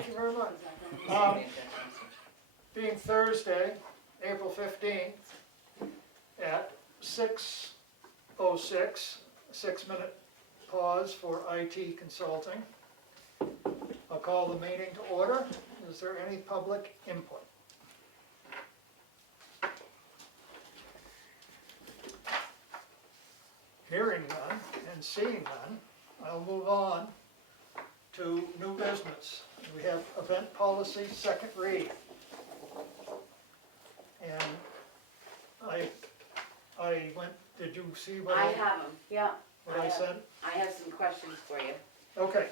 thank you very much. Being Thursday, April 15th, at 6:06, 6-minute pause for IT consulting. I'll call the meeting to order. Is there any public input? Hearing none and seeing none, I'll move on to new business. We have event policy, second read. And I went, did you see what I have them, yeah. what I said? I have some questions for you. Okay.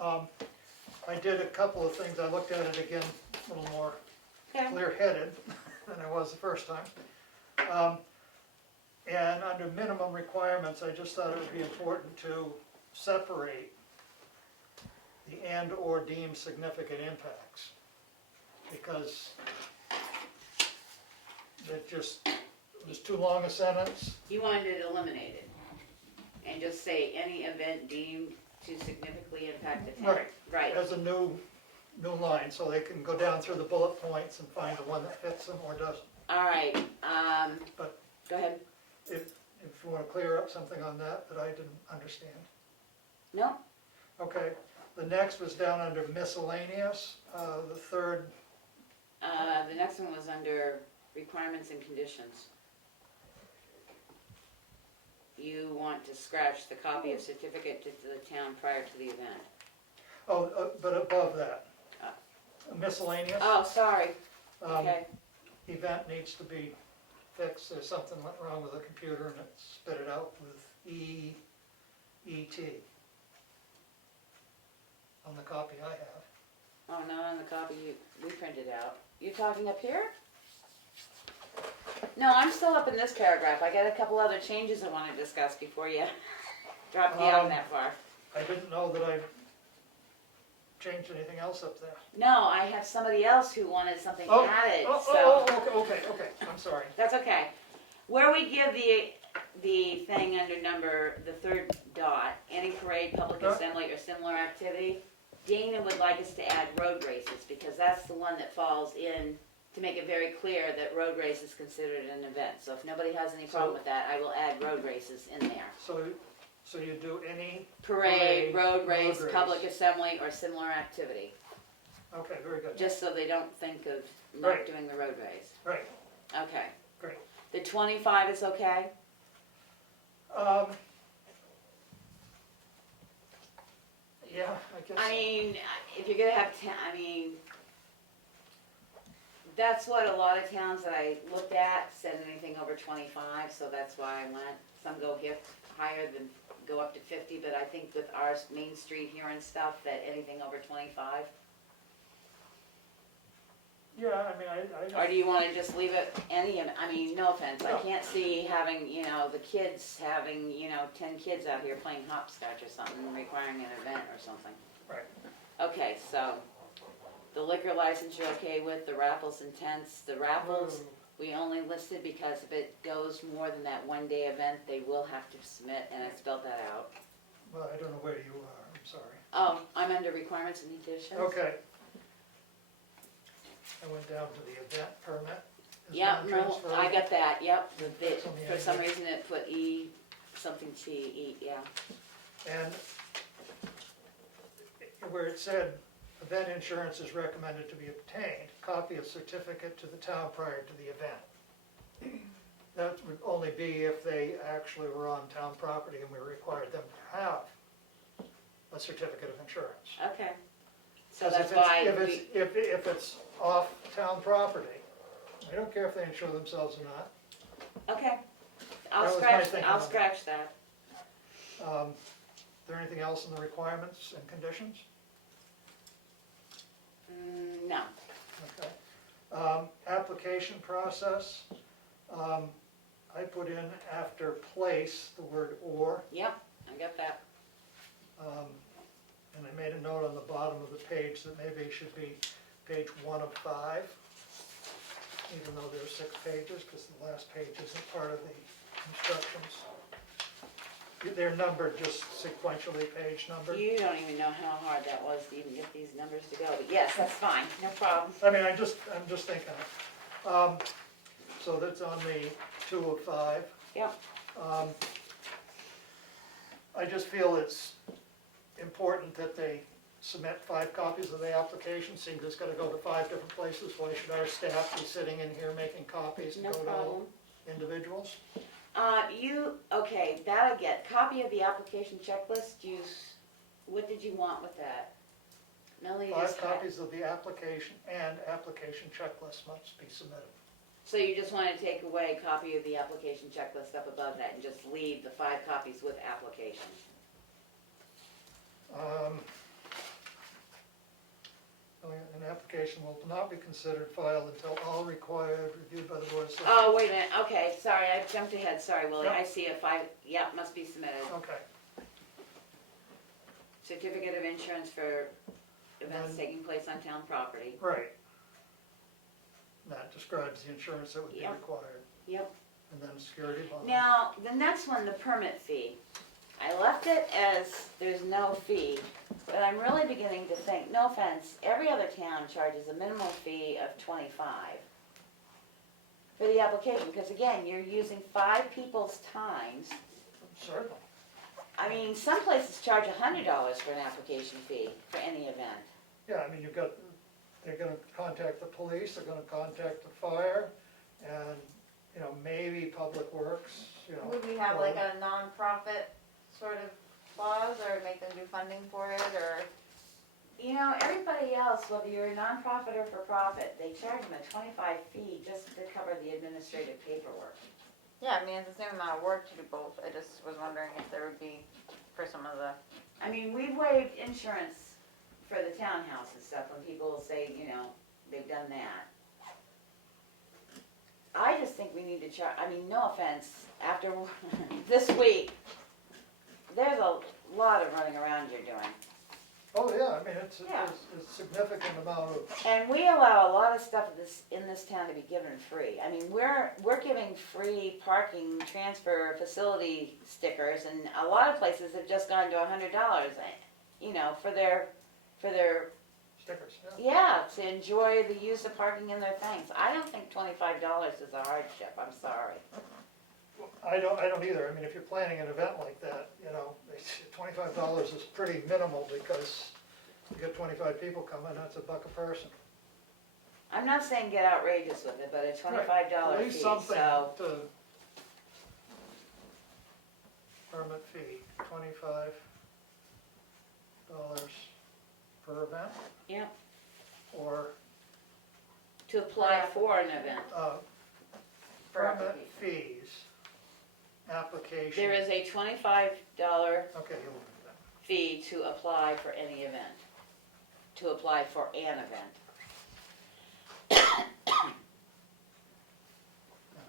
I did a couple of things. I looked at it again a little more Okay. clear-headed than I was the first time. And under minimum requirements, I just thought it would be important to separate the and/or deemed significant impacts. Because it just was too long a sentence. You wanted it eliminated and just say any event deemed to significantly impact the town. Right. Right. As a new line, so they can go down through the bullet points and find the one that fits them or doesn't. All right, But go ahead. if you want to clear up something on that I didn't understand. No? Okay, the next was down under miscellaneous, the third, The next one was under requirements and conditions. You want to scratch the copy of certificate to the town prior to the event. but above that. Miscellaneous, Oh, sorry, um, okay. event needs to be fixed. There's something went wrong with the computer and it spit it out with E-E-T on the copy I have. Oh, not on the copy we printed out. You talking up here? No, I'm still up in this paragraph. I got a couple other changes I want to discuss before you drop down that far. I didn't know that I changed anything else up there. No, I have somebody else who wanted something added, Okay, I'm sorry. that's okay. Where we give the thing under the third dot, any parade, public assembly, or similar activity, Dana would like us to add road races, because that's the one that falls in, to make it very clear that road race is considered an event. So if nobody has any problem with that, I will add road races in there. So you do any, Parade, road race, race. public assembly, or similar activity, okay, very good. just so they don't think of not Right. doing the road race. Right, Okay. great. The 25 is okay? Yeah, I guess. I mean, if you're gonna have, that's what a lot of towns that I looked at said anything over 25, so that's why I went. Some go higher than, go up to 50, but I think with our Main Street here and stuff, that anything over 25. Yeah, I mean, Or do you wanna just leave it no offense, I No. can't see having, the kids having, 10 kids out here playing hopscotch or something, requiring an event or something. Right. Okay, so, the liquor license you're okay with, the raffles and tents, the raffles, we only listed because if it goes more than that one-day event, they will have to submit, and I spelled that out. Well, I don't know where you are, I'm sorry. Oh, I'm under requirements and conditions? Okay. I went down to the event permit. Is Yep, no, non-transferable. I got that, yep, That's on the for end some there. reason it put E, something T, E, yeah. And where it said, event insurance is recommended to be obtained, copy of certificate to the town prior to the event. That would only be if they actually were on town property and we required them to have a certificate of insurance. Okay, so 'Cause that's if it's- why If it's off town property, I don't care if they insure themselves or not. okay, That was my thinking I'll on it. scratch that. Is there anything else in the requirements and conditions? No, Okay. Application process, I put in after place the word or, yep, I got that. and I made a note on the bottom of the page that maybe it should be page 1 of 5, even though there's 6 pages, because the last page isn't part of the instructions. they're numbered just sequentially, page numbered. You don't even know how hard that was to even get these numbers to go, but yes, that's fine, no problem. I mean, I'm just thinking. So that's on the 2 of 5. Yep. I just feel it's important that they submit 5 copies of the application, seems it's gotta go to 5 different places. Why should our staff be sitting in here making copies and No go to all problem. individuals? Okay, that'll get, copy of the application checklist, what did you want with that? Melanie 5 just had, copies of the application and application checklist must be submitted. so you just wanna take away copy of the application checklist up above that and just leave the 5 copies with application? An application will not be considered filed until all required reviewed by the board of selectmen. Oh, wait a minute, okay, sorry, I jumped ahead, sorry, Willie, Yep. I see a 5, yep, must be submitted. Okay, Certificate of insurance for events Then- taking place on town property. right. That describes the insurance that would be Yep. required, Yep. and then security bond. Now, the next one, the permit fee. I left it as there's no fee, but I'm really beginning to think, no offense, every other town charges a minimum fee of 25 for the application, because again, you're using 5 people's times. Certainly. I mean, some places charge $100 for an application fee for any event. Yeah, I mean, they're gonna contact the police, they're gonna contact the fire, and, maybe Public Works, Would we have like a non-profit sort of clause, or make them do funding for it, or? You know, everybody else, whether you're a nonprofit or for profit, they charge them a 25 fee just to cover the administrative paperwork. Yeah, I mean, it's the same amount of work to do both, I just was wondering if there would be for some of the, I mean, we've waived insurance for the townhouse and stuff when people say, they've done that. I just think we need to charge, I mean, no offense, after this week, there's a lot of running around you're doing. Oh, yeah, I mean, it's Yeah. a significant amount of, And we allow a lot of stuff in this town to be given free. I mean, we're giving free parking transfer facility stickers, and a lot of places have just gone to $100, for their, stickers, yeah. yeah, to enjoy the use of parking in their things. I don't think $25 is a hardship, I'm sorry. I don't either, I mean, if you're planning an event like that, $25 is pretty minimal, because you get 25 people coming, that's $1 a person. I'm not saying get outrageous with it, but a $25 At fee, least something so, to, permit fee, $25 per event, yeah, or, to apply for an event. for permit application. fees, application. There is a $25 Okay, you'll do that. fee to apply for any event, to apply for an event.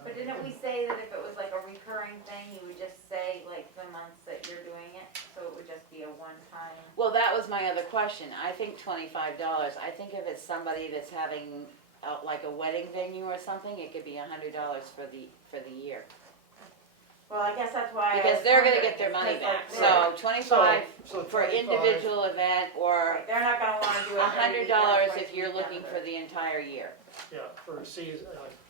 But didn't we say that if it was like a recurring thing, you would just say like the months that you're doing it, so it would just be a one-time? Well, that was my other question. I think $25. I think if it's somebody that's having like a wedding venue or something, it could be $100 for the year. Well, I guess that's why I Because was they're gonna wondering, get their it's money 'cause, back. like, So 25 So for 25 individual event, or right, they're not gonna wanna do it every $100 weekend, if twice you're a weekend, looking or for the entire year. Yeah, for a season,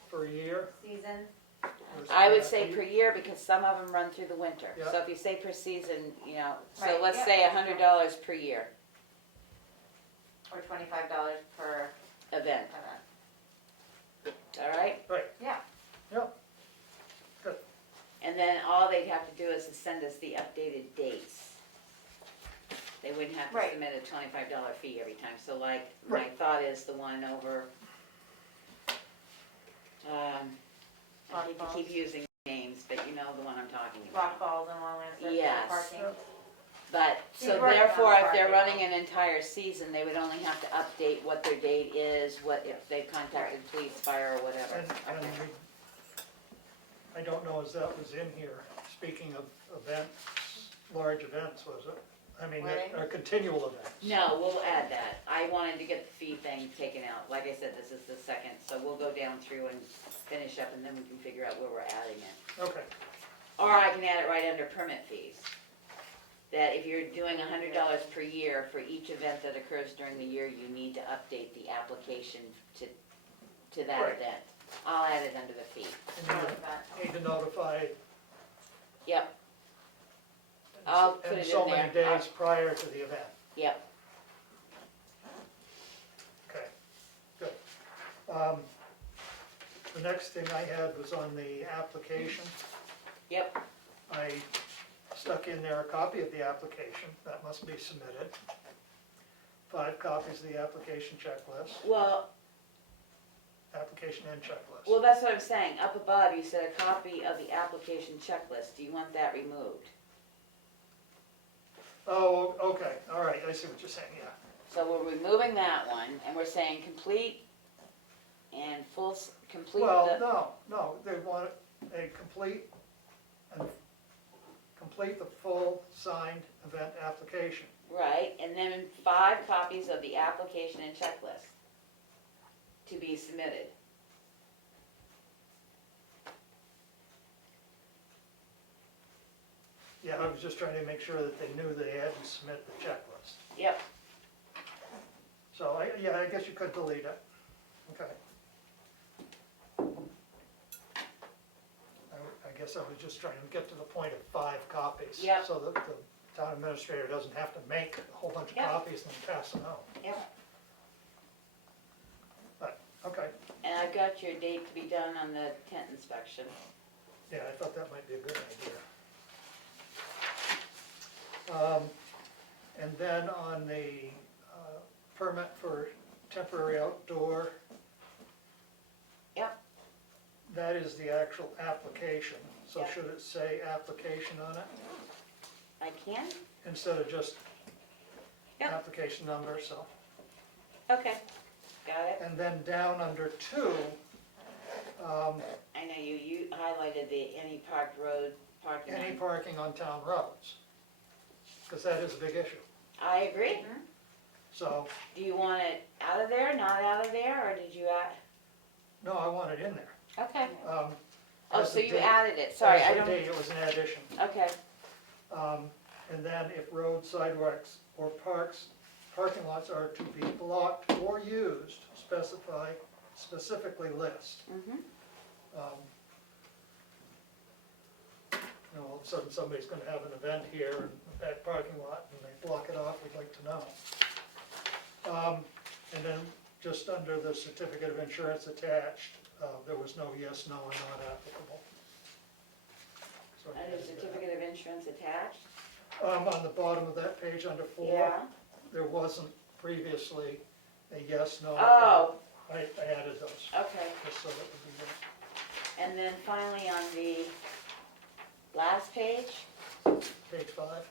for a year. season. or I would something. say per year, because some of them run through the winter. Yeah. So if you say per season, so Right, let's yeah. say $100 per year Or $25 per event, event. all right? Yeah. And then all they'd have to do is to send us the updated dates. They wouldn't have to Right. submit a $25 fee every time. So like, my Right. thought is the one over, I hate to Rock keep Falls. using names, but you know the one I'm talking Rock about. Falls and Long Island Yes. parking. Yeah. But, She's so working on therefore, if they're parking. running an entire season, they would only have to update what their date is, what, if they contacted police, fire, or whatever. And Okay. I don't know as that was in here, speaking of events, large events, was it? I mean, Weddings? or continual events. No, we'll add that. I wanted to get the fee thing taken out. Like I said, this is the second, so we'll go down through and finish up, and then we can figure out where we're adding it. Okay, Or I can add it right under permit fees. that if you're doing $100 per year for each event that occurs during the year, you need to update the application to that Right. event. I'll add it under the fee. And you need to notify Yep, I'll put and it so in many there. days prior to the event. Yep, Okay, good. The next thing I had was on the application. yep, I stuck in there a copy of the application, that must be submitted. 5 copies of the application checklist, application and checklist. well, that's what I'm saying. Up above, you said a copy of the application checklist. Do you want that removed? Oh, okay, all right, I see what you're saying, yeah. So we're removing that one, and we're saying complete and complete Well, no, they want a complete the full signed event application. right, and then 5 copies of the application and checklist to be submitted. Yeah, I was just trying to make sure that they knew they had to submit the checklist. Yep, So, I guess you could delete it, okay. I guess I was just trying to get to the point of 5 copies. Yep. So that the town administrator doesn't have to make a whole bunch of Yep. copies and then pass them out. yep. But, okay, And I've got your date to be done on the tent inspection. yeah, I thought that might be a good idea. And then on the permit for temporary outdoor, Yep, that is the actual application. So Yep. should it say application on it I can? instead of just Yep. application number, so. Okay, got it. And then down under 2, I know you highlighted the any parked road parking any lot. parking on town roads, because that is a big issue. I agree. So, Do you want it out of there, not out of there, or did you add? no, I want it in there. Okay. Oh, Oh, so you added it, sorry, I don't, It was an addition. okay, And then if road, sidewalks, or parking lots are to be blocked or used, specifically list. mhm, All of a sudden, somebody's gonna have an event here in the back parking lot, and they block it off, we'd like to know. And then, just under the certificate of insurance attached, there was no yes, no, and not applicable. So I under added that. certificate of insurance attached, On the bottom of that page, under 4, yeah. there wasn't previously a yes, no. Oh, I added those, okay, just so that would be there. and then finally on the last page, Page 5?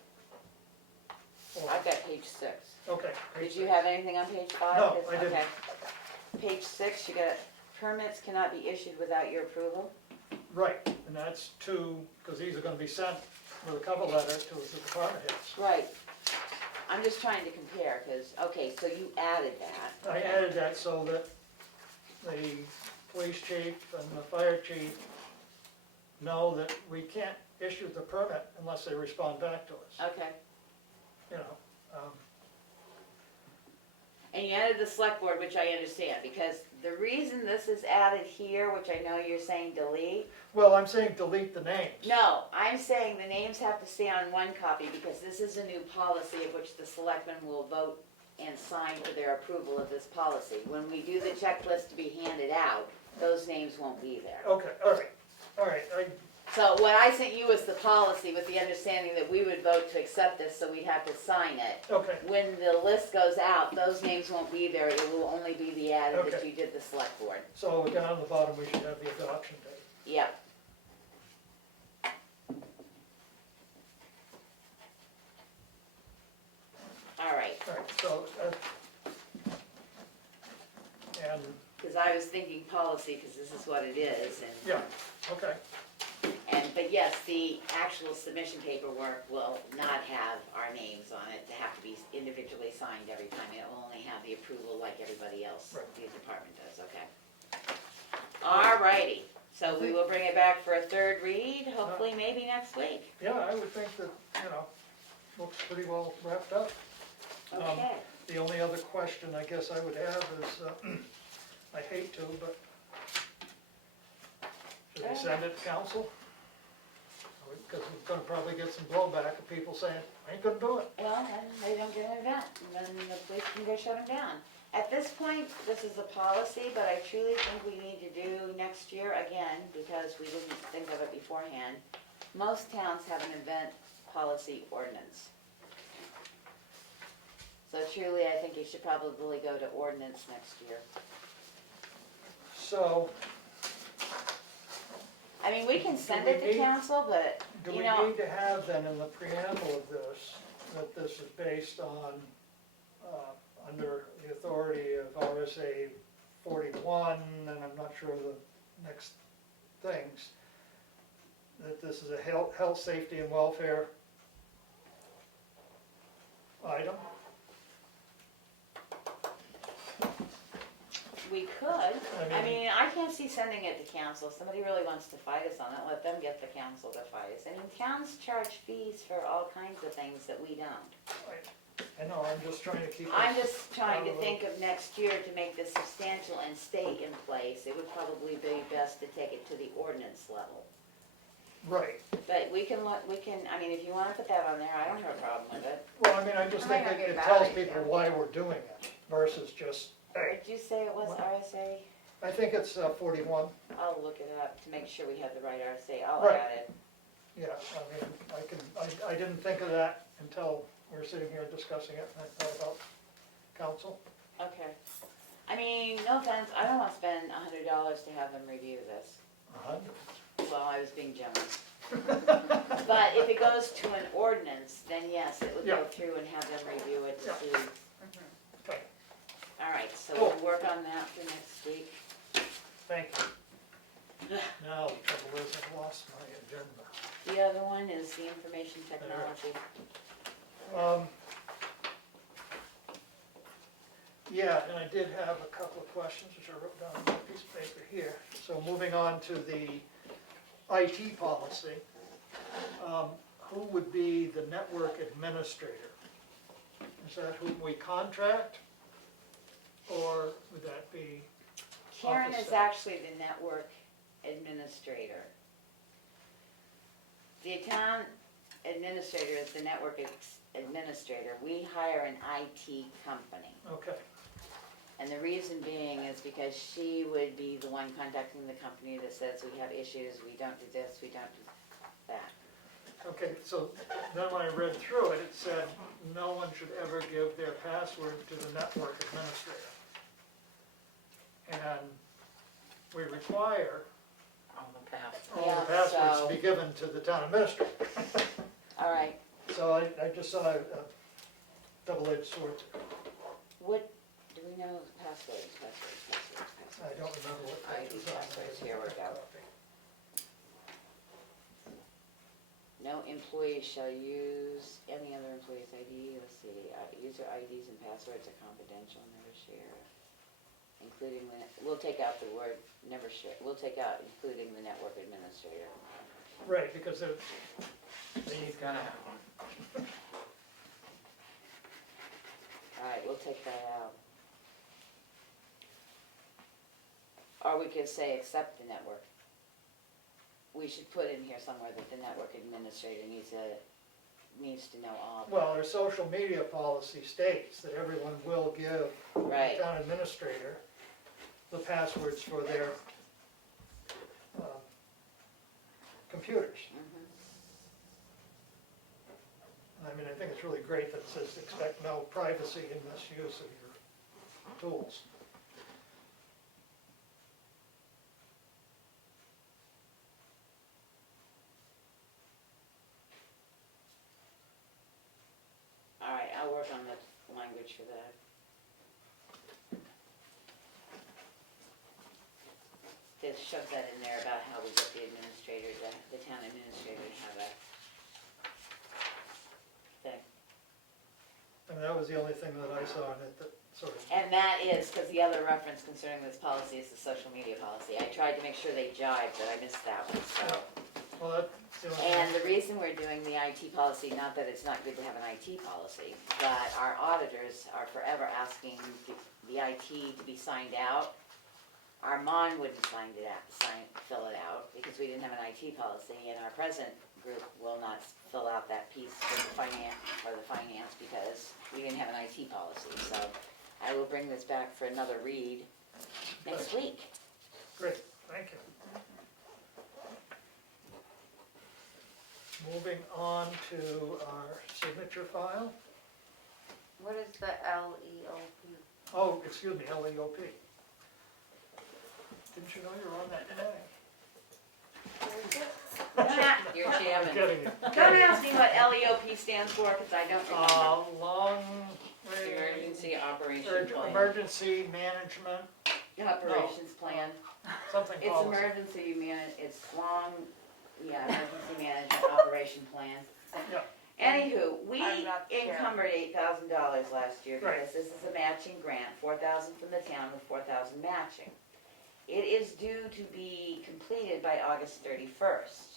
Or- I've got page 6. Okay. Did page you 6. have anything on page 5? No, Yes, I didn't. okay. Page 6, you got permits cannot be issued without your approval. Right, and that's because these are gonna be sent with a cover letter to the department heads. Right. I'm just trying to compare, because, okay, so you added that. I added that so that the police chief and the fire chief know that we can't issue the permit unless they respond back to us, Okay. you know. And you added the select board, which I understand, because the reason this is added here, which I know you're saying delete. Well, I'm saying delete the names. No, I'm saying the names have to stay on one copy, because this is a new policy of which the selectmen will vote and sign for their approval of this policy. When we do the checklist to be handed out, those names won't be there. Okay, all right, So what I sent you was the policy with the understanding that we would vote to accept this, so we'd have to sign it. okay, When the list goes out, those names won't be there, it will only be the added that Okay. you did the select board. so down on the bottom, we should have the adoption date. Yep. All right, All right, so, and, because I was thinking policy, because this is what it is, and, yeah, okay, but yes, the actual submission paperwork will not have our names on it, to have to be individually signed every time, it will only have the approval like everybody else, Right. the department does, okay. All righty, so we will bring it back for a third read, hopefully maybe next week. yeah, I would think that, looks pretty well wrapped up. Okay, The only other question I guess I would have is, I hate to, but should we send it to council? Because we're gonna probably get some blowback of people saying, I ain't gonna do it. well, then they don't get an event, and then the police can go shut them down. At this point, this is a policy, but I truly think we need to do next year again, because we didn't think of it beforehand. Most towns have an event policy ordinance. So truly, I think you should probably go to ordinance next year. So, I mean, we can Do send we it to need- council, but, do you we know, need to have then in the preamble of this, that this is based on, under the authority of RSA 41, and I'm not sure the next things, that this is a health, safety, and welfare item? we could. I mean, I can't see sending it to council. If somebody really wants to fight us on it, let them get the council to fight us. I mean, towns charge fees for all kinds of things that we don't. I know, I'm just trying to keep I'm us, just trying to think of next year to make this substantial and stay in place. It would probably be best to take it to the ordinance level. right. But we can look, I mean, if you wanna put that on there, I don't have a problem with it. Well, I mean, I just It think might not be a it bad tells idea. people why we're doing it versus just, hey, Did you say it was What? RSA? I think it's 41. I'll look it up to make sure we have the right RSA. I'll Right. add it. Yeah, I mean, I didn't think of that until we were sitting here discussing it, and I thought about council. Okay. I mean, no offense, I don't wanna spend $100 to have them review this. 100. Well, I was being generous. But if it goes to an ordinance, then yes, it would go Yeah. through and have them review it to Yeah. see. Okay, All right, so Cool. we'll work on that for next week. thank you. Now, the trouble is, I've lost my agenda. The other one is the information technology. Yeah, and I did have a couple of questions, which I wrote down on my piece of paper here. So moving on to the IT policy, who would be the network administrator? Is that whom we contract? Or would that be, Karen Office is staff. actually the network administrator. The town administrator is the network administrator. We hire an IT company. okay, And the reason being is because she would be the one contacting the company that says, we have issues, we don't do this, we don't do that. okay, so then when I read through it, it said no one should ever give their password to the network administrator. And we require all the past. all Yeah, the passwords so- to be given to the town administrator. All right, So I just saw a double-edged sword. what, do we know passwords? I don't remember what. I that do was on. passwords. Here we go. No employee shall use any other employee's ID, let's see, user IDs and passwords are confidential, never share. Including we'll take out the word never share, we'll take out including the network administrator. Right, because they need He's gonna have one. All right, we'll take that out. Or we could say accept the network. We should put in here somewhere that the network administrator needs to know all. Well, our social media policy states that everyone will give the Right. town administrator the passwords for their computers. Mhm. I mean, I think it's really great that it says expect no privacy in misuse of your tools. All right, I'll work on the language for that. Just shove that in there about how we get the administrator, the town administrator to have a thing. And that was the only thing that I saw in it that sort of, And that is, because the other reference concerning this policy is the social media policy. I tried to make sure they jived, but I missed that one, so. Well, that's the only And thing. the reason we're doing the IT policy, not that it's not good to have an IT policy, but our auditors are forever asking the IT to be signed out. Our MON wouldn't fill it out because we didn't have an IT policy, and our present group will not fill out that piece for the finance because we didn't have an IT policy. So I will bring this back for another read next week. Great, thank you. Moving on to our signature file. What is the LEOP? Oh, excuse me, LEOP. Didn't you know you were on that today? You're I'm chairman. getting you. Don't ask me what LEOP stands for because I don't remember. Long Emergency operation range, plan. emergency management, Operations plan. something It's policy. it's emergency management operation plan. Yeah. Anywho, we I'm not sure. encumbered $8,000 last year Right. because this is a matching grant, 4,000 from the town with 4,000 matching. It is due to be completed by August 31st.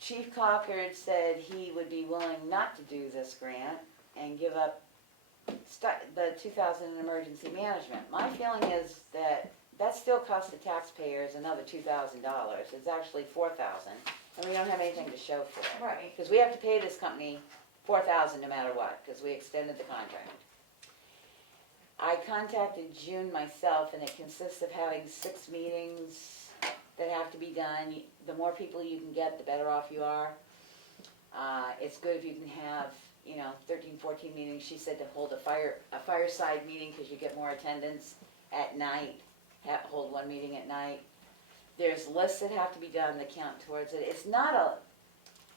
Chief Cockard said he would be willing not to do this grant and give up the 2,000 in emergency management. My feeling is that still costs the taxpayers another $2,000. It's actually 4,000, and we don't have anything to show for it. Right. Because we have to pay this company 4,000 no matter what, because we extended the contract. I contacted June myself, and it consists of having 6 meetings that have to be done. The more people you can get, the better off you are. It's good if you can have, 13, 14 meetings. She said to hold a fireside meeting because you get more attendance at night. Hold one meeting at night. There's lists that have to be done that count towards it.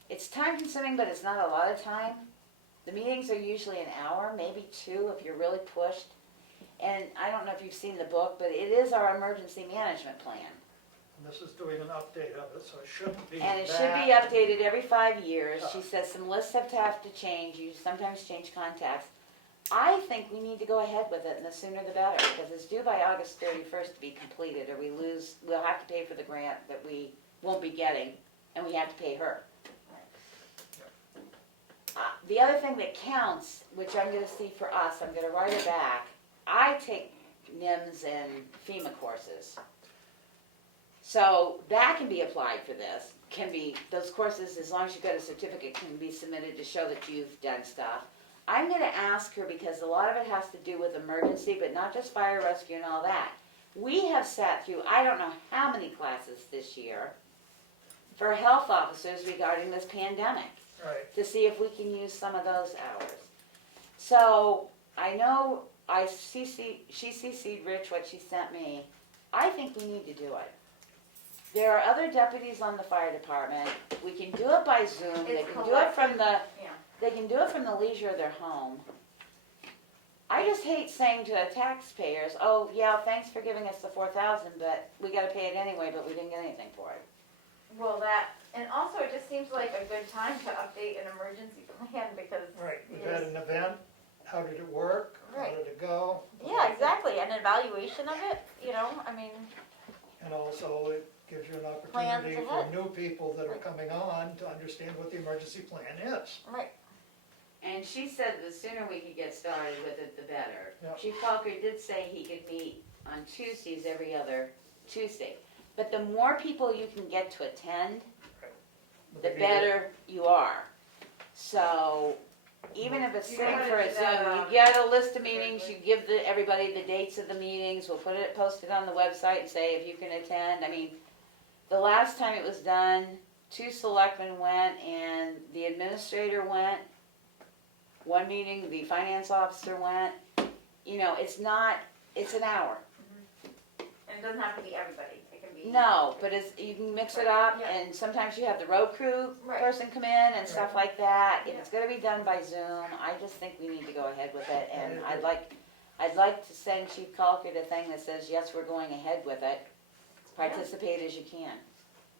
It's time consuming, but it's not a lot of time. The meetings are usually an hour, maybe 2 if you're really pushed. And I don't know if you've seen the book, but it is our emergency management plan. And this is doing an update of it, so it shouldn't be And it should that- be updated every 5 years. She Tough. says some lists have to change, you sometimes change contacts. I think we need to go ahead with it, and the sooner the better, because it's due by August 31st to be completed, or we'll have to pay for the grant that we won't be getting, and we have to pay her. The other thing that counts, which I'm gonna see for us, I'm gonna write it back, I take NIMS and FEMA courses. So that can be applied for this, those courses, as long as you've got a certificate, can be submitted to show that you've done stuff. I'm gonna ask her, because a lot of it has to do with emergency, but not just fire rescue and all that. We have sat through, I don't know how many classes this year for health officers regarding this pandemic, Right, to see if we can use some of those hours. So, I know she CC'd Rich what she sent me. I think we need to do it. There are other deputies on the fire department. We can do it by Zoom. They It's can do it from the Yeah. They can do it from the leisure of their home. I just hate saying to the taxpayers, oh, yeah, thanks for giving us the 4,000, but we gotta pay it anyway, but we didn't get anything for it. Well, and also it just seems like a good time to update an emergency plan because. right. We've you had just- an event, how did it work? How Right. did it go? Yeah, exactly, an evaluation of it, I mean, And also it gives you an Plans opportunity for ahead. new people that are Right. coming on to understand what the emergency plan is. right, And she said the sooner we could get started with it, the better. Yeah. Chief Falker did say he could meet on Tuesdays every other Tuesday. But the more people you can get to attend, the better you are. So, even if it's You sitting gotta for a do that, Zoom, you get a list of meetings, you give everybody the dates of the meetings, we'll post it on the website and say if you can attend. I mean, the last time it was done, 2 selectmen went and the administrator went. One meeting, the finance officer went. It's an hour. and it doesn't have to be everybody, it can be. No, but you can mix it up, Yeah. and sometimes you have the road crew Right. person come in and stuff like that. If Yeah. it's gonna be done by Zoom, I just think we need to go ahead with it, and I I'd like to send Chief Colquitt a thing that says, yes, we're going ahead with it. Participate as you can.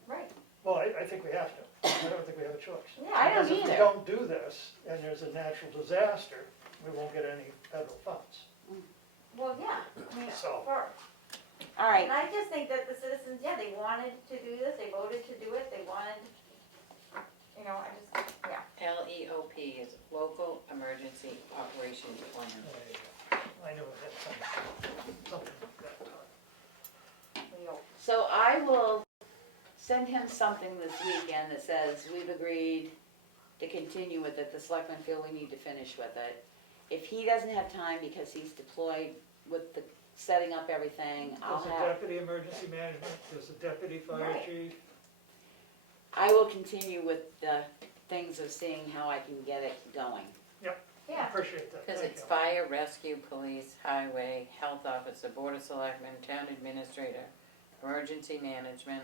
Right, Well, I think we have to. I don't think we have a choice. yeah. I don't Because if we either. don't do this, and there's a natural disaster, we won't get any federal funds. Well, yeah, I mean, So- for, All All right, And I just think that the citizens, yeah, they wanted to do this, they voted to do it, they wanted, you know, I just, yeah. LEOP is Local Emergency Operations Plan. There you go. I knew it had something like that. Leo. so I will send him something this weekend that says we've agreed to continue with it, the selectmen feel we need to finish with it. If he doesn't have time because he's deployed with the setting up everything, I'll There's a have, deputy emergency management, there's a deputy fire Right. chief. I will continue with the things of seeing how I can get it going. Yeah, Appreciate that, Because thank it's you. fire, rescue, police, highway, health officer, board of selectmen, town administrator, emergency management.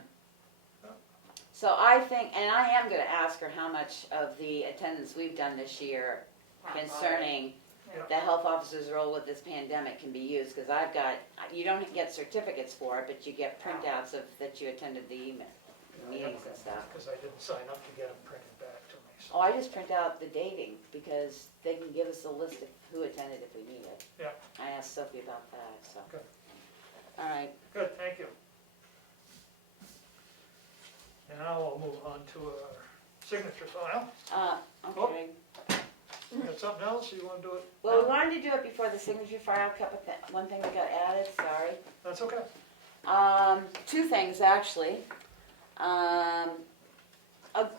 So I think, and I am gonna ask her how much of the attendance we've done this year concerning Yeah. the health officer's role with this pandemic can be used, because I've got, you don't get certificates for it, but you get printouts of that you attended the meetings and stuff. Because I didn't sign up to get them printed back to me, so. Oh, I just print out the dating, because they can give us a list of who attended if we need it. Yeah. I asked Sophie about that, so. Good. All right, Good, thank you. And now we'll move on to our signature file. okay. You got something else, you wanna do it? Well, we now? wanted to do it before the signature file, one thing that got added, sorry. That's okay. Two things, actually. A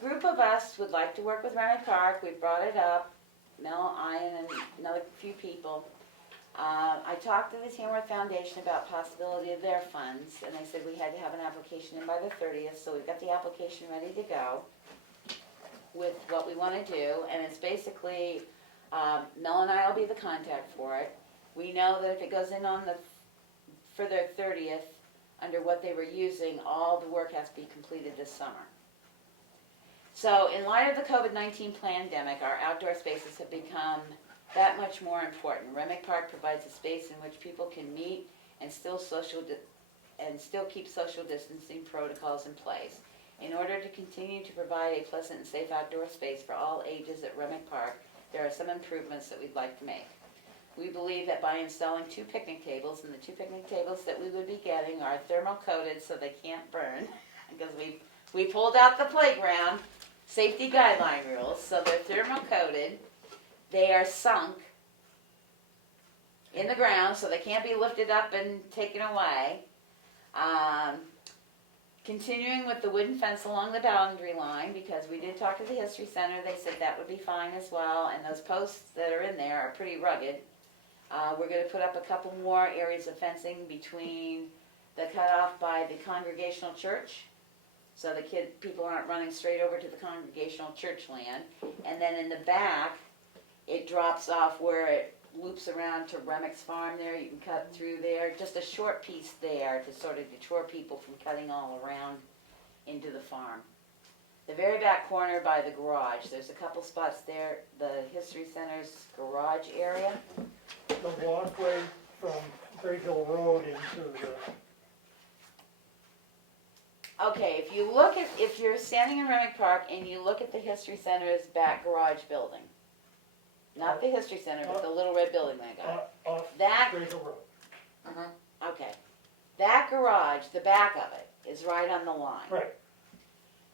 group of us would like to work with Remy Park, we brought it up, Mel, Ian, and another few people. I talked to the Tamworth Foundation about possibility of their funds, and they said we had to have an application in by the 30th, so we've got the application ready to go with what we want to do, and it's basically, Mel and I will be the contact for it. We know that if it goes in on for their 30th, under what they were using, all the work has to be completed this summer. So in light of the COVID-19 pandemic, our outdoor spaces have become that much more important. Remick Park provides a space in which people can meet and still keep social distancing protocols in place. In order to continue to provide a pleasant and safe outdoor space for all ages at Remick Park, there are some improvements that we'd like to make. We believe that by installing 2 picnic tables, and the 2 picnic tables that we would be getting are thermal coated so they can't burn, because we pulled out the playground safety guideline rules, so they're thermal coated. They are sunk in the ground, so they can't be lifted up and taken away. Continuing with the wooden fence along the boundary line, because we did talk to the History Center, they said that would be fine as well, and those posts that are in there are pretty rugged. We're gonna put up a couple more areas of fencing between the cutoff by the Congregational Church, so the people aren't running straight over to the Congregational Church land. And then in the back, it drops off where it loops around to Remick's farm there, you can cut through there, just a short piece there to sort of deter people from cutting all around into the farm. The very back corner by the garage, there's a couple spots there, the History Center's garage area. The walkway from Great Hill Road into the, Okay, if you're standing in Remick Park and you look at the History Center's back garage building, not the History Center, but the little red building they got. off That, Great Hill Road. okay, that garage, the back of it, is right on the line. Right,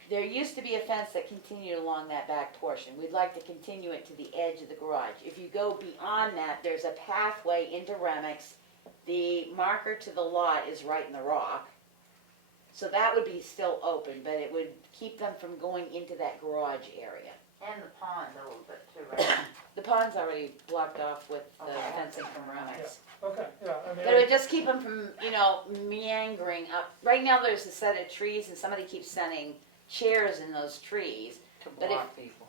There used to be a fence that continued along that back portion. We'd like to continue it to the edge of the garage. If you go beyond that, there's a pathway into Remick's. The marker to the lot is right in the rock. So that would be still open, but it would keep them from going into that garage area. And the pond a little bit too, right? The pond's already blocked off with the Okay. fencing from Remick's. okay, yeah, I mean. But it would just keep them from, meandering up. Right now there's a set of trees and somebody keeps sending chairs in those trees To But block people.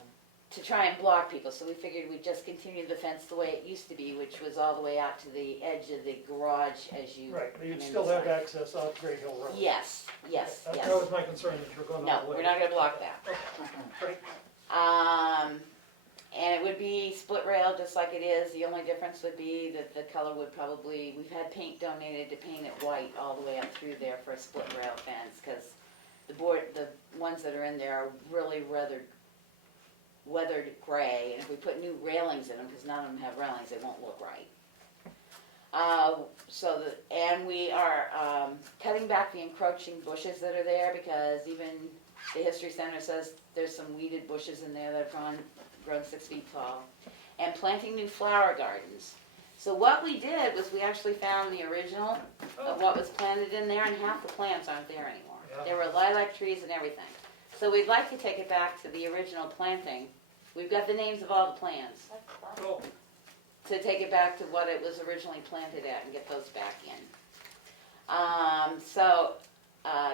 to try and block people. So we figured we'd just continue the fence the way it used to be, which was all the way out to the edge of the garage as you Right, but you'd come in still the have side. access off Great Hill Road. Yes, yes, That yes. was my concern, that you were going all No, the way. we're not gonna block that. Great. And it would be split rail just like it is. The only difference would be that the color would probably, we've had paint donated to paint it white all the way up through there for a split rail fence, because the ones that are in there are really weathered gray, and if we put new railings in them, because none of them have railings, they won't look right. And we are cutting back the encroaching bushes that are there, because even the History Center says there's some weeded bushes in there that have grown 6 feet tall. And planting new flower gardens. So what we did was we actually found the original of what was planted in there, and half the plants aren't there anymore. Yeah. There were lilac trees and everything. So we'd like to take it back to the original planting. We've got the names of all the plants. That's fun. Cool. To take it back to what it was originally planted at and get those back in.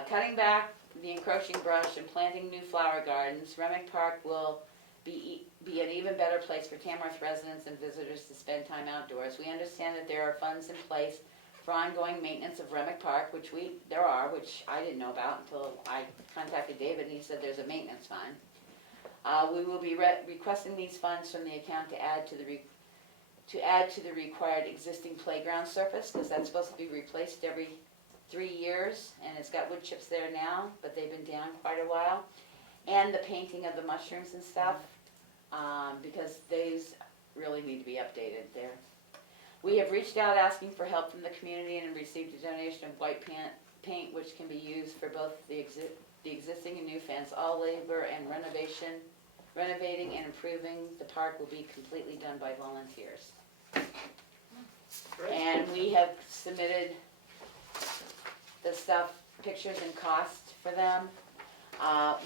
Cutting back the encroaching brush and planting new flower gardens, Remick Park will be an even better place for Tamworth residents and visitors to spend time outdoors. We understand that there are funds in place for ongoing maintenance of Remick Park, which I didn't know about until I contacted David, and he said there's a maintenance fund. We will be requesting these funds from the account to add to the required existing playground surface, because that's supposed to be replaced every 3 years, and it's got wood chips there now, but they've been down quite a while. And the painting of the mushrooms and stuff, because these really need to be updated there. We have reached out asking for help from the community and received a donation of white paint, which can be used for both the existing and new fence. All labor and renovating and improving the park will be completely done by volunteers. Great. And we have submitted the stuff, pictures and costs for them.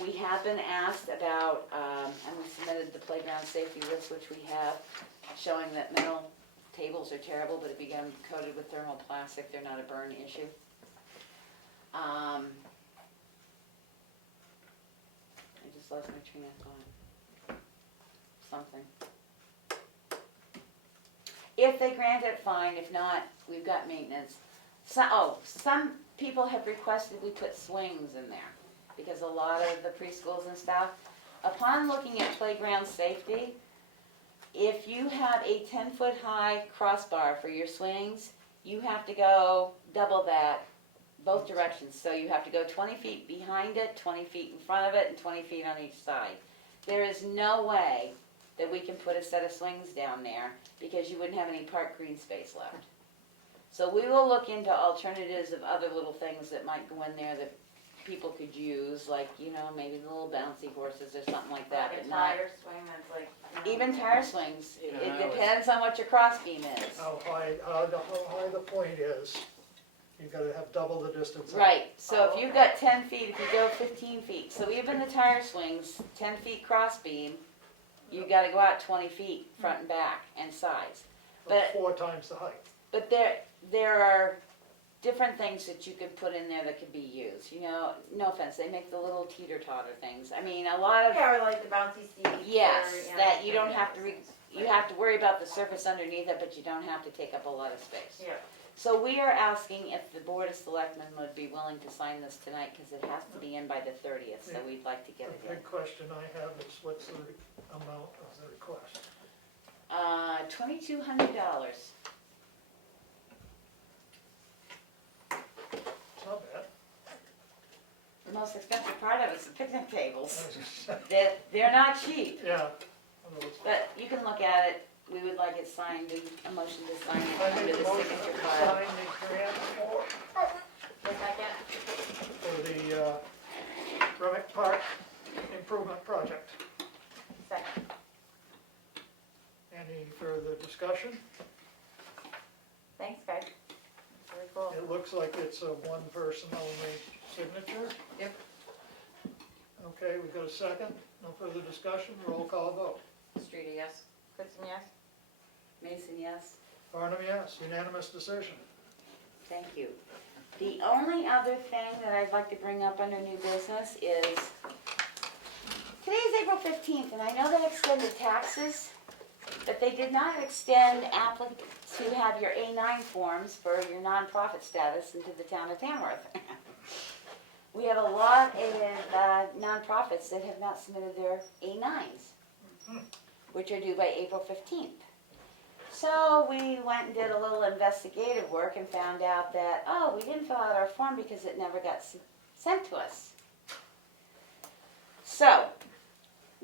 We have been asked about, and we submitted the playground safety list, which we have, showing that metal tables are terrible, but if you get them coated with thermoplastic, they're not a burn issue. I just lost my train of thought. Something. If they grant it, fine. If not, we've got maintenance. Some people have requested we put swings in there, because a lot of the preschools and stuff, upon looking at playground safety, if you have a 10-foot high crossbar for your swings, you have to go double that both directions. So you have to go 20 feet behind it, 20 feet in front of it, and 20 feet on each side. There is no way that we can put a set of swings down there, because you wouldn't have any park green space left. So we will look into alternatives of other little things that might go in there that people could use, like, maybe the little bouncy horses or something like that, Like but a not, tire swing that's like. even tire swings. Yeah, It I was- depends on what your crossbeam is. How high the point is, you gotta have double the distance. Right, so Oh, if you've okay. got 10 feet, if you go 15 feet, so even the tire swings, 10 feet crossbeam, you gotta go out 20 feet front and back and sides. But 4 times the height. But there are different things that you could put in there that could be used, no offense, they make the little teeter-totter things. I mean, a lot of, Yeah, or like the bouncy seats. yes, or, that you don't yeah, have to, you have to worry about the surface underneath it, but you don't have to take up a lot of space. Yeah. So we are asking if the Board of Selectmen would be willing to sign this tonight, because it has to be in by the 30th, so we'd like to get it The in. big question I have is, what's the amount of the request? $2,200. It's not bad. The most expensive part of it is the picnic tables. They're not cheap. Yeah. But you can look at it, we would like it signed, a motion to sign it I under make a the motion signature to file. sign the grant The second. for the Remick Park Improvement Project. Second. Any further discussion? Thanks, guys. Really cool. It looks like it's a one-person only signature. Yep. Okay, we've got a second. No further discussion. Roll call vote. Streeter, yes? Kristen, yes? Mason, yes? Barnum, yes. Unanimous decision. Thank you. The only other thing that I'd like to bring up under new business is, today's April 15th, and I know they extended taxes, but they did not extend applicants who have your A9 forms for your nonprofit status into the town of Tamworth. We have a lot of nonprofits that have not submitted their A9s, which are due by April 15th. So we went and did a little investigative work and found out that, we didn't fill out our form because it never got sent to us. So,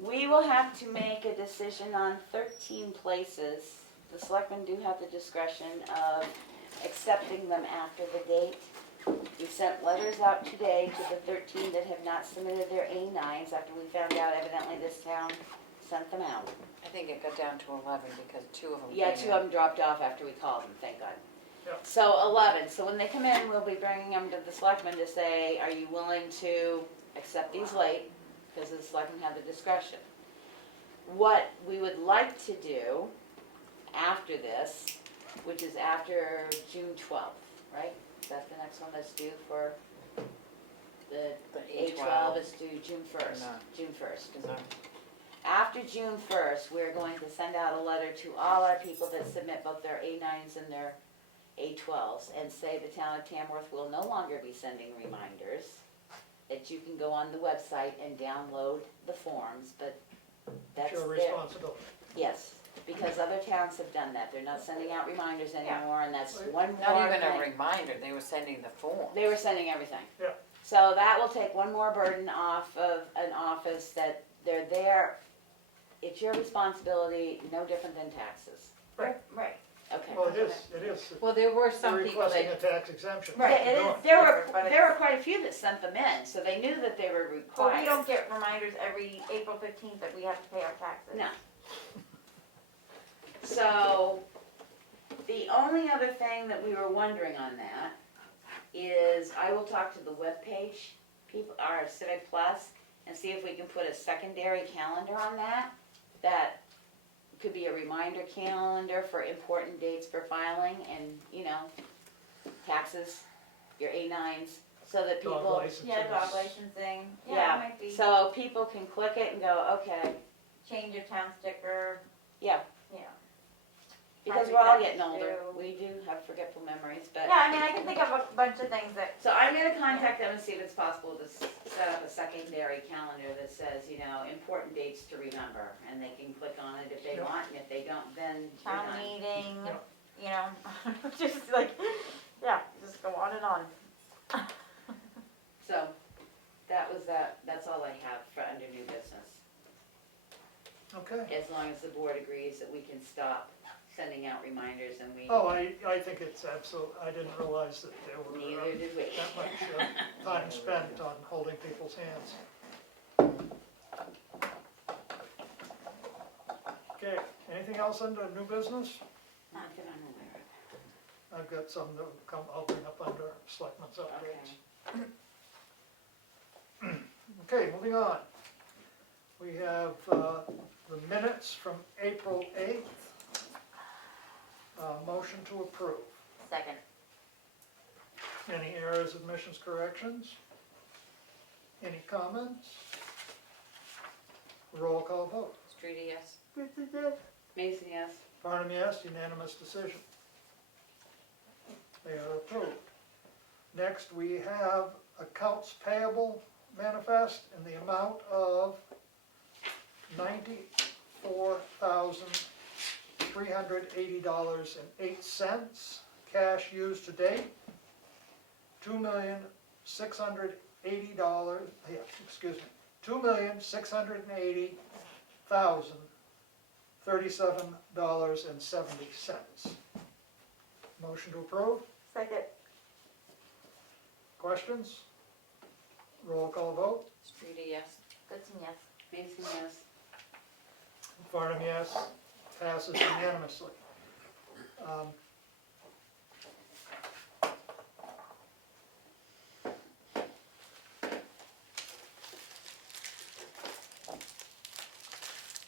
we will have to make a decision on 13 places. The selectmen do have the discretion of accepting them after the date. We sent letters out today to the 13 that have not submitted their A9s after we found out evidently this town sent them out. I think it got down to 11 because 2 of them Yeah, came 2 of them dropped off after we called them, thank God. Yep. So 11, so when they come in, we'll be bringing them to the selectmen to say, are you willing to accept these late? Because the selectmen have the discretion. What we would like to do after this, which is after June 12th, right? Is that the next one that's due for the A12 is due June 1st, No. June 1st. No. After June 1st, we're going to send out a letter to all our people that submit both their A9s and their A12s and say the town of Tamworth will no longer be sending reminders, that you can go on the website and download the forms, but that's It's your their, responsibility. yes, because other towns have done that. They're not sending out reminders anymore, and that's one more Not even a thing. reminder, they were sending the form. They were sending everything. Yeah. So that will take one more burden off of an office that they're there. It's your responsibility, no different than taxes. Right. Okay. Well, it is. Well, there were They're some people requesting that, a tax exemption. Right, Yeah, it is, Doing. there were, Different, but there were quite a few that sent them in, so they knew that they were But we required. don't get reminders every April 15th that we have to pay our taxes. No. So, the only other thing that we were wondering on that is, I will talk to the webpage people, our Civic Plus, and see if we can put a secondary calendar on that. That could be a reminder calendar for important dates for filing and, you know, taxes, your A9s, so that Dog people, licenses. Yeah, dog licensing, yeah, Yeah, it might be, so people can click it and go, okay, change your town sticker, yeah. yeah. Because we're all getting older, we do have forgetful memories, but. Yeah, I mean, I can think of a bunch of things that, So I'm gonna contact them and see if it's possible to set up a secondary calendar that says, you know, important dates to remember, and they can click on it if they Yeah. want, and if they don't, then you're town done. meeting, Yeah. you know, just like, yeah, just go on and on. So, that was that, that's all I have for under new business. Okay. As long as the board agrees that we can stop sending out reminders and we, Oh, I think it's absolute, I didn't realize that there were neither did we. that much time spent on holding people's hands. Okay, anything else under new business? Not that I'm aware of. I've got some that will come, I'll bring up under selectmen's updates. Okay, moving on. We have the minutes from April 8th. Motion to approve. Second. Any errors, omissions, corrections? Any comments? Roll call vote. Streety, yes. Mason, yes. Barnum, yes, unanimous decision. They are approved. Next, we have accounts payable manifest in the amount of $94,380.08. Cash used to date, $2,680,000, $2,680,037.70. Motion to approve? Second. Questions? Roll call vote. Streety, yes. Goodson, yes. Mason, yes. Farnham, yes. Passes unanimously.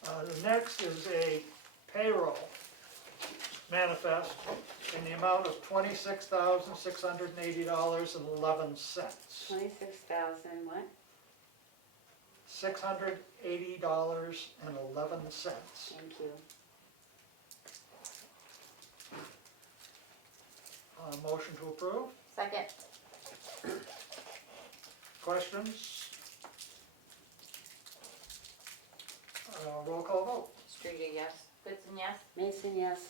The next is a payroll manifest in the amount of $26,680.11. 26,000 what? $680.11. Thank you. Motion to approve. Second. Questions? Roll call vote. Streety, yes. Goodson, yes. Mason, yes.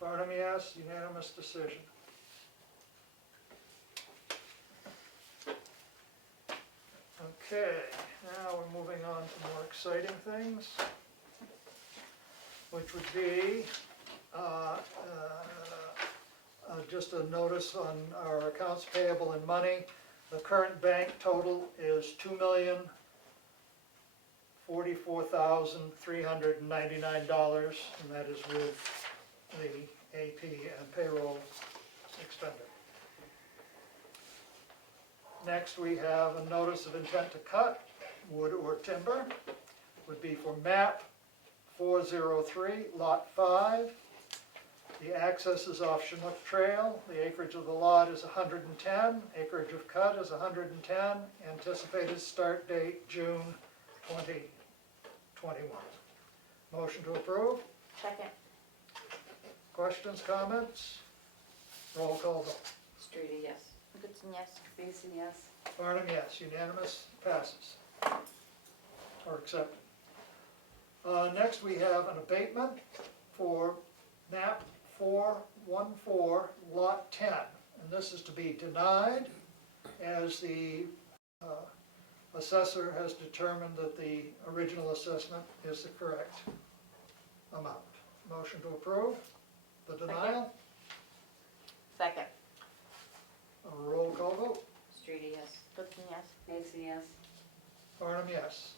Barnum, yes. Unanimous decision. Okay, now we're moving on to more exciting things, which would be Just a notice on our accounts payable and money. The current bank total is $2,044,399, and that is with the AP and payroll expended. Next, we have a notice of intent to cut wood or timber. Would be for map 403, lot 5. The access is off Chinook Trail. The acreage of the lot is 110. Acreage of cut is 110. Anticipated start date June 2021. Motion to approve. Second. Questions, comments? Roll call vote. Streety, yes. Goodson, yes. Mason, yes. Barnum, yes. Unanimous, passes. Or accepted. Next, we have an abatement for map 414, lot 10. And this is to be denied as the assessor has determined that the original assessment is the correct amount. Motion to approve the denial. Second. A roll call vote. Streety, yes. Goodson, yes. Mason, yes. Barnum, yes.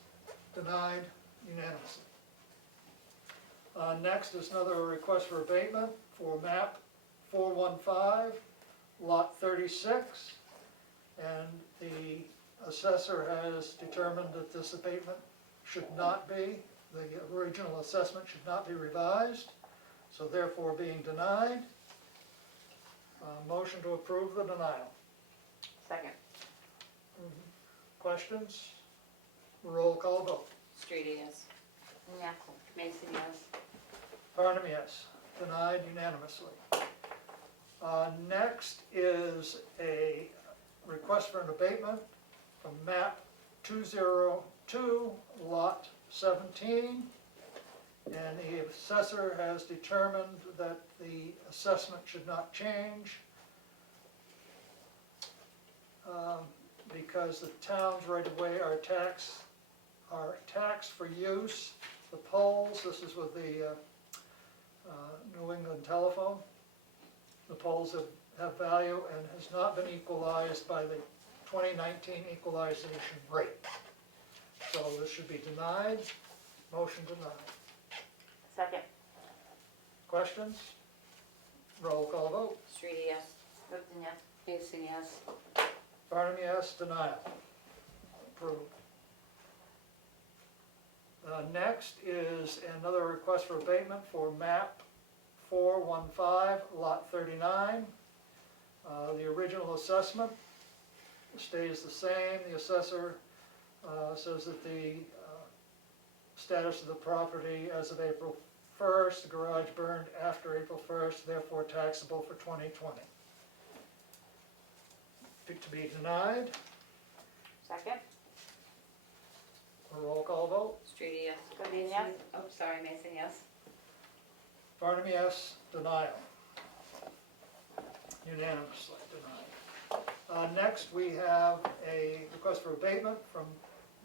Denied unanimously. Next is another request for abatement for map 415, lot 36. And the assessor has determined that this abatement should not be, the original assessment should not be revised, so therefore being denied. Motion to approve the denial. Second. Questions? Roll call vote. Streety, yes. Yes. Mason, yes. Barnum, yes. Denied unanimously. Next is a request for an abatement from map 202, lot 17. And the assessor has determined that the assessment should not change because the town's right of way are taxed for use. The poles, this is with the New England telephone. The poles have value and has not been equalized by the 2019 equalization rate. So this should be denied. Motion denied. Second. Questions? Roll call vote. Streety, yes. Goodson, yes. Mason, yes. Barnum, yes. Denial. Approved. Next is another request for abatement for map 415, lot 39. The original assessment stays the same. The assessor says that the status of the property as of April 1st, the garage burned after April 1st, therefore taxable for 2020. To be denied. Second. A roll call vote. Streety, yes. Goodson, Mason, yes. oh, sorry, Mason, yes. Barnum, yes. Denial. Unanimously denied. Next, we have a request for abatement from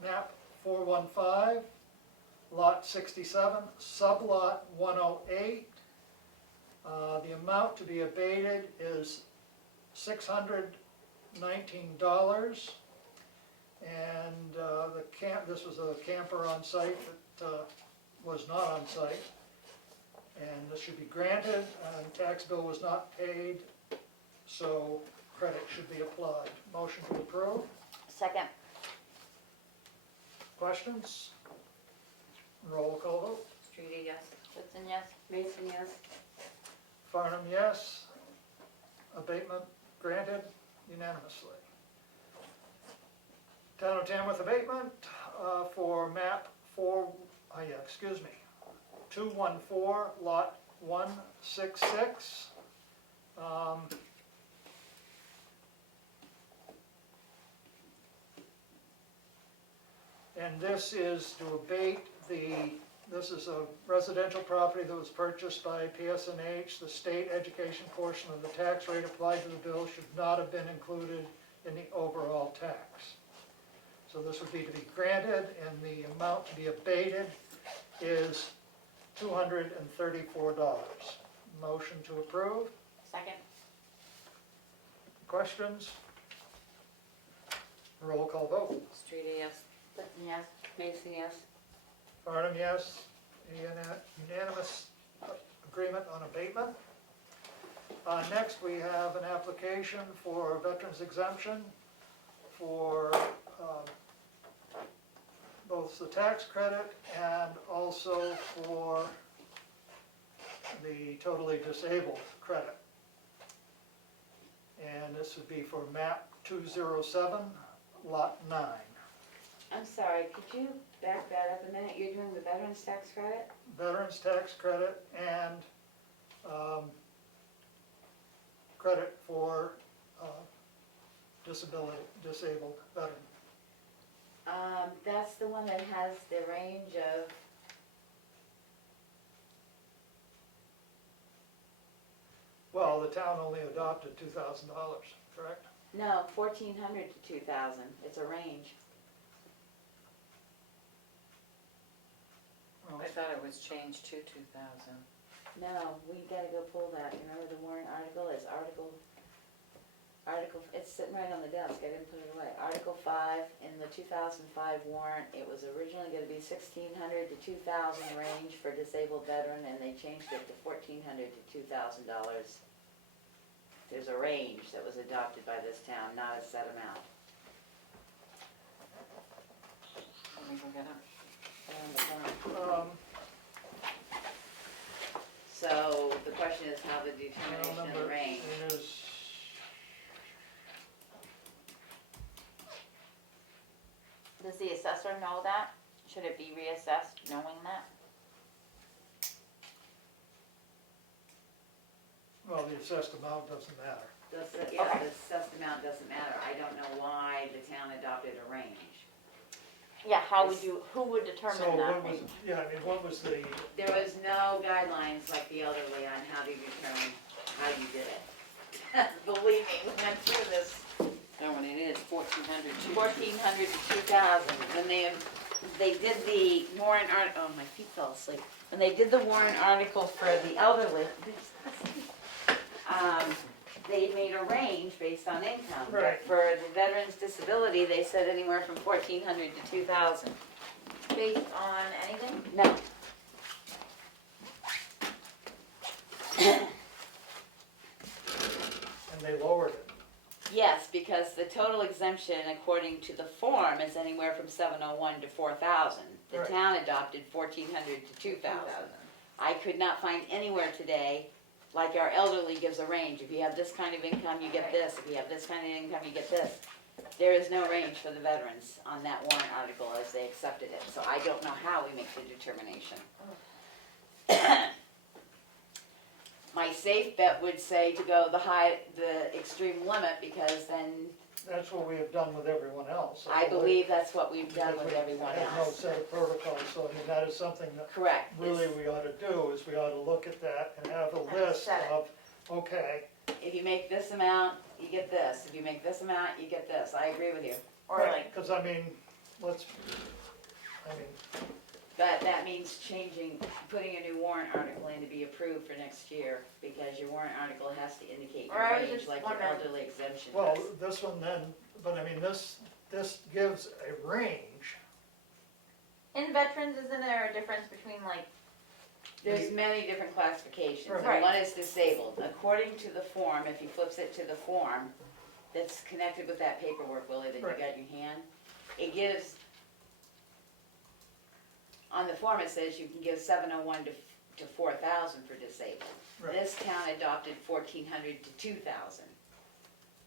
map 415, lot 67, sublot 108. The amount to be abated is $619. And this was a camper on site that was not on site. And this should be granted, and tax bill was not paid, so credit should be applied. Motion to approve. Second. Questions? Roll call vote. Streety, yes. Goodson, yes. Mason, yes. Farnham, yes. Abatement granted unanimously. Town of Tamworth abatement for map 214, lot 166. And this is to abate this is a residential property that was purchased by PSNH. The state education portion of the tax rate applied to the bill should not have been included in the overall tax. So this would be to be granted, and the amount to be abated is $234. Motion to approve. Second. questions? Roll call vote. Streety, yes. Clifton, yes. Mason, yes. Farnham, yes. Unanimous agreement on abatement. Next, we have an application for veterans exemption for both the tax credit and also for the totally disabled credit. And this would be for map 207, lot 9. I'm sorry, could you back that up a minute? You're doing the veterans tax credit? Veterans tax credit and credit for disabled veteran. That's the one that has the range of, Well, the town only adopted $2,000, correct? no, 1,400 to 2,000. It's a range. I thought it was changed to 2,000. No, we gotta go pull that. You remember the warrant article is article, it's sitting right on the desk. I didn't put it away. Article 5 in the 2005 warrant, it was originally gonna be 1,600 to 2,000 range for disabled veteran, and they changed it to 1,400 to $2,000. There's a range that was adopted by this town, not a set amount. Let me look it up. On the form. So the question is how the determination of the range. It is, Does the assessor know that? Should it be reassessed knowing that? well, the assessed amount doesn't matter. Yeah, Okay. the assessed amount doesn't matter. I don't know why the town adopted a range. Yeah, how would you, who would determine So that? what was, yeah, I mean, what was the, There was no guidelines like the elderly on how to determine how you did it. Believe me, we went through this. No, and it is 1,400 to 1,400 to 2,000. When they did the warrant oh, my feet fell asleep. When they did the warrant article for the elderly, they made a range based on income. But Right. for the veterans' disability, they said anywhere from 1,400 to 2,000. Based on anything? No. and they lowered it. Yes, because the total exemption, according to the form, is anywhere from 701 to 4,000. The Right. town adopted 1,400 to 2,000. I could not find anywhere today, like our elderly gives a range. If you have this kind of income, you get this. If you have this kind of income, you get this. There is no range for the veterans on that warrant article as they accepted it. So I don't know how we make the determination. My safe bet would say to go the extreme limit, because then That's what we have done with everyone else. I believe that's what we've done Because with we everyone have no else. set of protocols, so I mean, that is something that Correct. really we ought to do, is we ought to look at that and have a And list set it. of, okay, If you make this amount, you get this. If you make this amount, you get this. I agree with you. Or like, because I mean, But that means putting a new warrant article in to be approved for next year, because your warrant article has to indicate your Or I was range just like your wondering- elderly exemption well, does. this one then, but I mean, this gives a range. in veterans, isn't there a difference between like, There's many different classifications. Right. And one is disabled. According to the form, if you flips it to the form that's connected with that paperwork, Willie, that you Right. got in your hand, it gives, on the form it says you can give 701 to 4,000 for disabled. Right. This town adopted 1,400 to 2,000.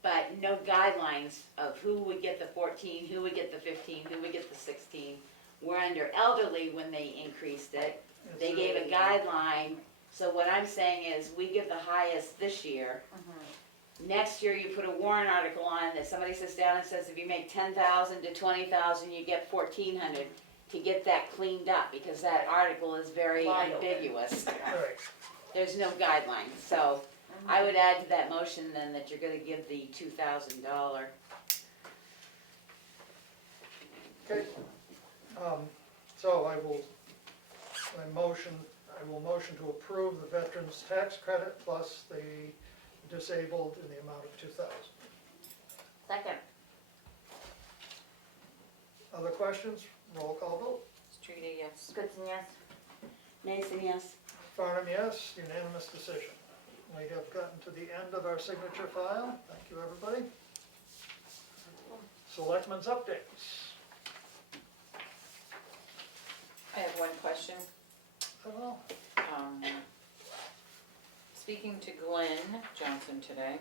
But no guidelines of who would get the 14, who would get the 15, who would get the 16. We're under elderly when they increased it. They It's, gave a guideline, so what I'm saying is, we give the highest this year. Next year, you put a warrant article on that somebody sits down and says, if you make 10,000 to 20,000, you get 1,400, to get that cleaned up, because that article is very Wide open. ambiguous. Right, There's no guidelines, so I would add to that motion then that you're gonna give the $2,000. okay. So I will motion to approve the veterans tax credit plus the disabled in the amount of 2,000. Second. Other questions? Roll call vote. Streeter, yes. Goodson, yes. Mason, yes. Farnham, yes, unanimous decision. We have gotten to the end of our signature file. Thank you, everybody. Selectmen's updates. I have one question. Hello. Speaking to Glenn Johnson today,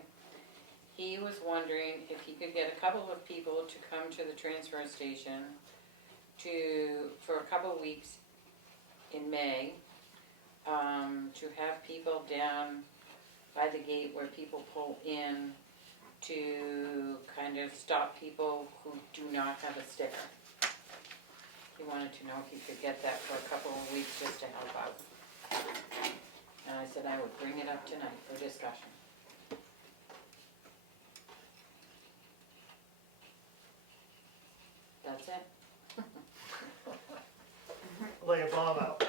he was wondering if he could get a couple of people to come to the transfer station for a couple of weeks in May, to have people down by the gate where people pull in to kind of stop people who do not have a sticker. He wanted to know if he could get that for a couple of weeks just to help out. And I said I would bring it up tonight for discussion. That's it. Lay a bomb out.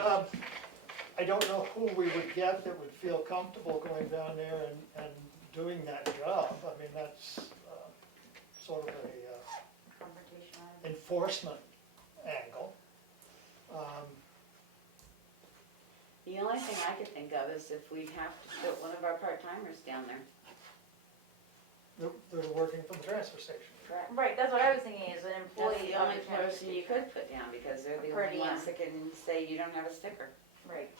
I don't know who we would get that would feel comfortable going down there and doing that job. I mean, that's sort of a Confrontation. enforcement angle. The only thing I could think of is if we have to put one of our part-timers down there. They're working from the transfer station. Correct. Right, that's what I was thinking, is an That's employee the of only the transfer person you station. could put down, because they're the Per only ones diem. that can say you don't have a sticker. Right.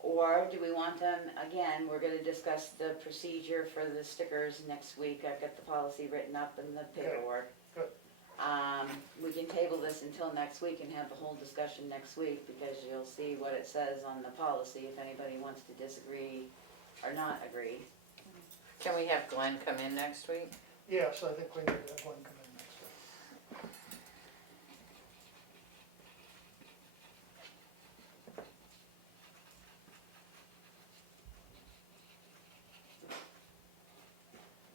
Or do we want them, again, we're gonna discuss the procedure for the stickers next week. I've got the policy written up in the paperwork. Good. We can table this until next week and have the whole discussion next week, because you'll see what it says on the policy, if anybody wants to disagree or not agree. Can we have Glenn come in next week? Yes, I think we need to have one come in next week.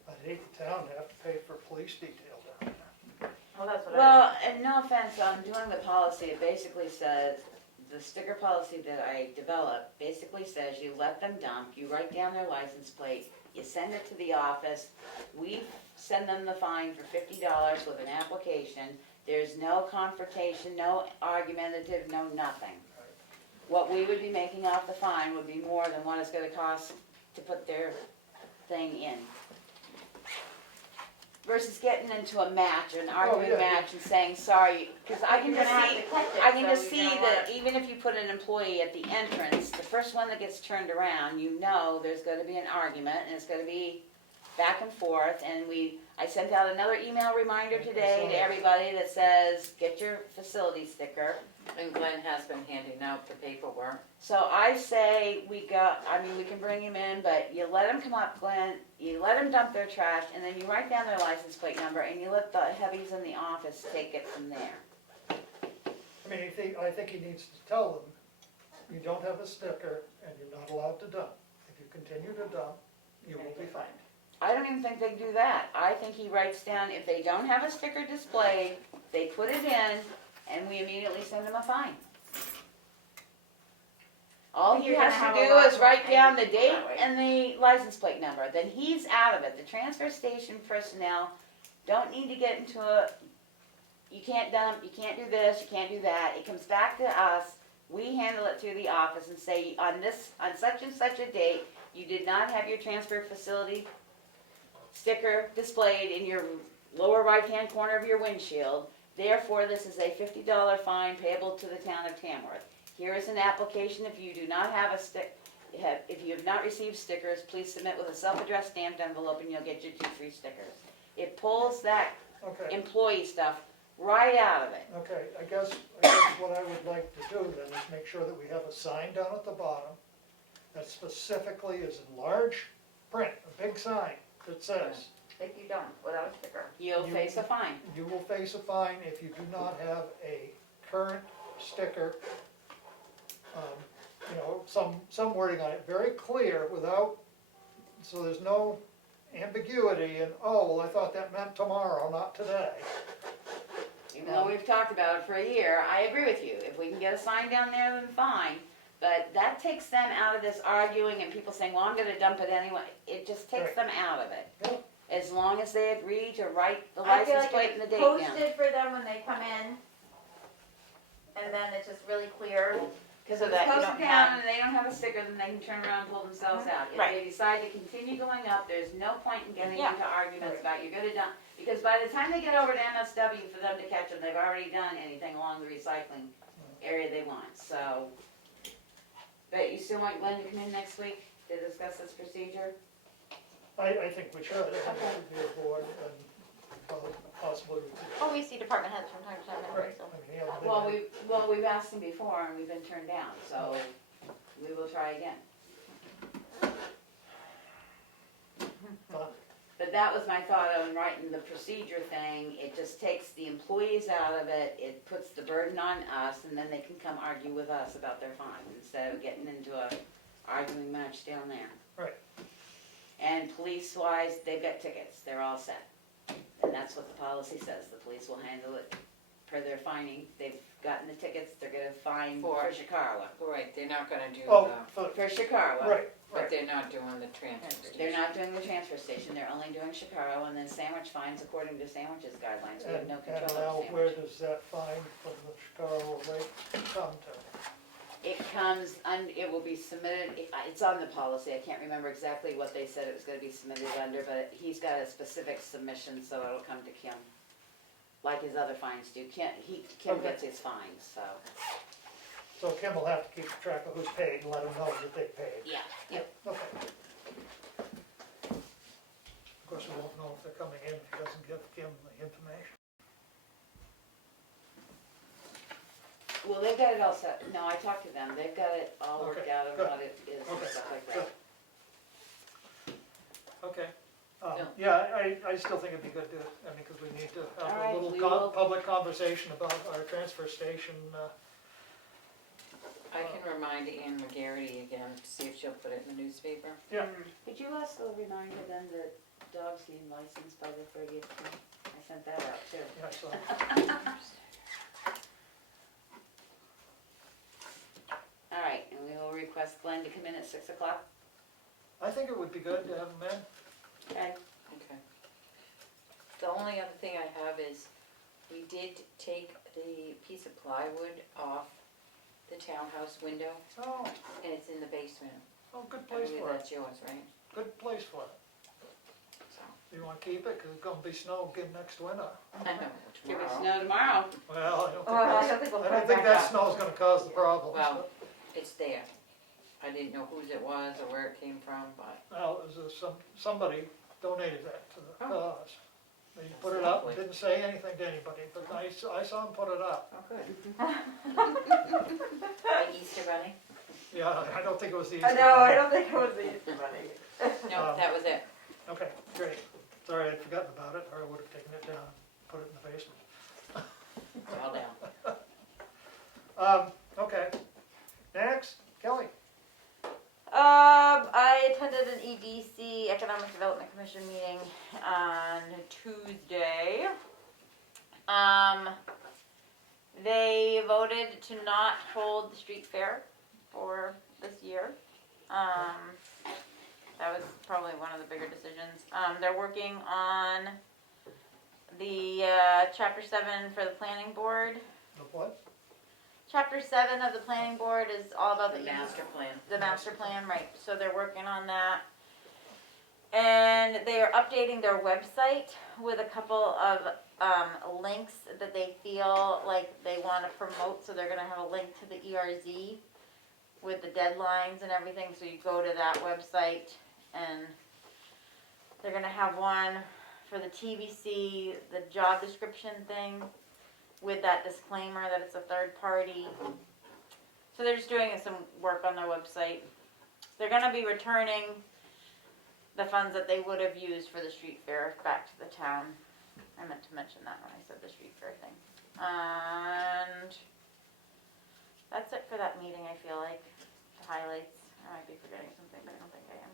I'd hate the town to have to pay for police detail down there. Well, that's what I Well, and no offense, on doing the policy, it basically says, the sticker policy that I developed basically says you let them dump, you write down their license plate, you send it to the office, we send them the fine for $50 with an application. There's no confrontation, no argumentative, no nothing. What we would be making off the fine would be more than what it's gonna cost to put their thing in. Versus getting into a match, an arguing yeah. match and saying, sorry, because I can You're just gonna have see, to catch it, I can so just you're see gonna that wanna- even if you put an employee at the entrance, the first one that gets turned around, you know there's gonna be an argument, and it's gonna be back and forth, and I sent out another email reminder I today saw to that. everybody that says, get your facility sticker. And Glenn has been handing out the paperwork. So I say we can bring him in, but you let him come up, Glenn, you let him dump their trash, and then you write down their license plate number, and you let the heavies in the office take it from there. I mean, I think he needs to tell them, you don't have a sticker and you're not allowed to dump. If you continue to dump, you will be fined. I don't even think they do that. I think he writes down, if they don't have a sticker displayed, they put it in, and we immediately send them a fine. All he You're gonna has have to a do lot is more write down the angry date people that way. and the license plate number, then he's out of it. The transfer station personnel don't need to get into you can't dump, you can't do this, you can't do that. It comes back to us, we handle it through the office and say, on such and such a date, you did not have your transfer facility sticker displayed in your lower right-hand corner of your windshield. Therefore, this is a $50 fine payable to the town of Tamworth. Here is an application. If you do not have if you have not received stickers, please submit with a self-addressed stamped envelope and you'll get your 2 free stickers. It pulls that Okay, employee stuff right out of it. okay, I guess what I would like to do then is make sure that we have a sign down at the bottom that specifically is in large print, a big sign that says, If you don't, without a sticker. You'll You- face a fine. you will face a fine if you do not have a current sticker. You know, some wording on it, very clear without, so there's no ambiguity and, oh, well, I thought that meant tomorrow, not today. Even though we've talked about it for a year, I agree with you. If we can get a sign down there, then fine. But that takes them out of this arguing and people saying, well, I'm gonna dump it anyway. It just takes Right. them out of it. Yep. as long as they agree to write the I feel license like plate if and the it's date down. posted for them when they come in, and then it's just really clear, Because so if it's that you posted don't down have. and they don't have a sticker, then they can turn around and pull themselves out. If Right. they decide to continue going up, there's no point in getting Yeah. into arguments about you're gonna done, because by the time they get over to MSW for them to catch them, they've already done anything along the recycling area they want, so. But you still want Glenn to come in next week to discuss this procedure? I think we should, I think it should be a board and possibly we could. Oh, we see department heads from time to time, Right, so. I mean, yeah, they Well, have- we've asked him before and we've been turned down, so we will try again. Fine. But that was my thought on writing the procedure thing, it just takes the employees out of it, it puts the burden on us, and then they can come argue with us about their fine, instead of getting into a arguing match down there. Right. And police-wise, they've got tickets, they're all set. And that's what the policy says, the police will handle it per their fining, they've gotten the tickets, they're gonna fine for For- Chicago. Right, they're not gonna do Oh, the, For Chicago. right, but right. they're not doing the transfer station. They're not doing the transfer station, they're only doing Chicago, and then sandwich fines according to sandwiches guidelines, we have no And control now of where sandwich. does that fine from the Chicago rate come to? It comes, it will be submitted, it's on the policy, I can't remember exactly what they said it was gonna be submitted under, but he's got a specific submission, so it'll come to Kim. Like his other fines do, Kim Okay. gets his fines, so, So Kim will have to keep track of who's paid and let them know that they paid. yeah, yep. Okay. Of course, we won't know if they're coming in if he doesn't give Kim the information. Well, they've got it all set, no, I talked to them, they've got it all worked Okay, out on good. what it is and Okay, stuff like good. that. Okay. Yeah. Yeah, I still think it'd be good to, I mean, because we need to have All a right, little we will- public conversation about our transfer station. I can remind Ann McGarity again, to see if she'll put it in the newspaper. Yeah. Could you also remind them that dogs need license by the 30th? I sent that out too. Yeah, so, All right, and we will request Glenn to come in at 6 o'clock. I think it would be good to have them in. Okay. Okay. The only other thing I have is, we did take the piece of plywood off the townhouse window, Oh, and it's in the basement. oh, good I place believe for it, that's yours, right? good place for it. So, You wanna keep it, cause it's gonna be snow again next winter. I know, Give it tomorrow. snow tomorrow. Well, I don't think Oh, I that's, don't think we'll I put don't it think back that up. snow's gonna cause the problems. Well, it's there. I didn't know whose it was or where it came from, but Well, it was somebody donated that to the Oh. cause. They put it up, lovely. didn't say anything to anybody, but I saw them put it up. oh, good. The Easter bunny? Yeah, I don't think it was the. No, I don't think it was the Easter bunny. No, that was it. Okay, great. Sorry, I'd forgotten about it, or I would've taken it down, and put it in the basement. It's all down. Okay. Next, Kelly. I attended an EDC, Economic Development Commission meeting on Tuesday. They voted to not hold the street fair for this year. That was probably one of the bigger decisions. They're working on the Chapter 7 for the planning board. The what? Chapter 7 of the planning board is all about the Master plan. The master plan, right, so they're working on that. And they are updating their website with a couple of links that they feel like they want to promote, so they're gonna have a link to the ERZ with the deadlines and everything, so you go to that website, and they're gonna have one for the TBC, the job description thing, with that disclaimer that it's a third party. So they're just doing some work on their website. They're gonna be returning the funds that they would have used for the street fair back to the town. I meant to mention that when I said the street fair thing. And that's it for that meeting, I feel like, the highlights. I might be forgetting something, but I don't think I am.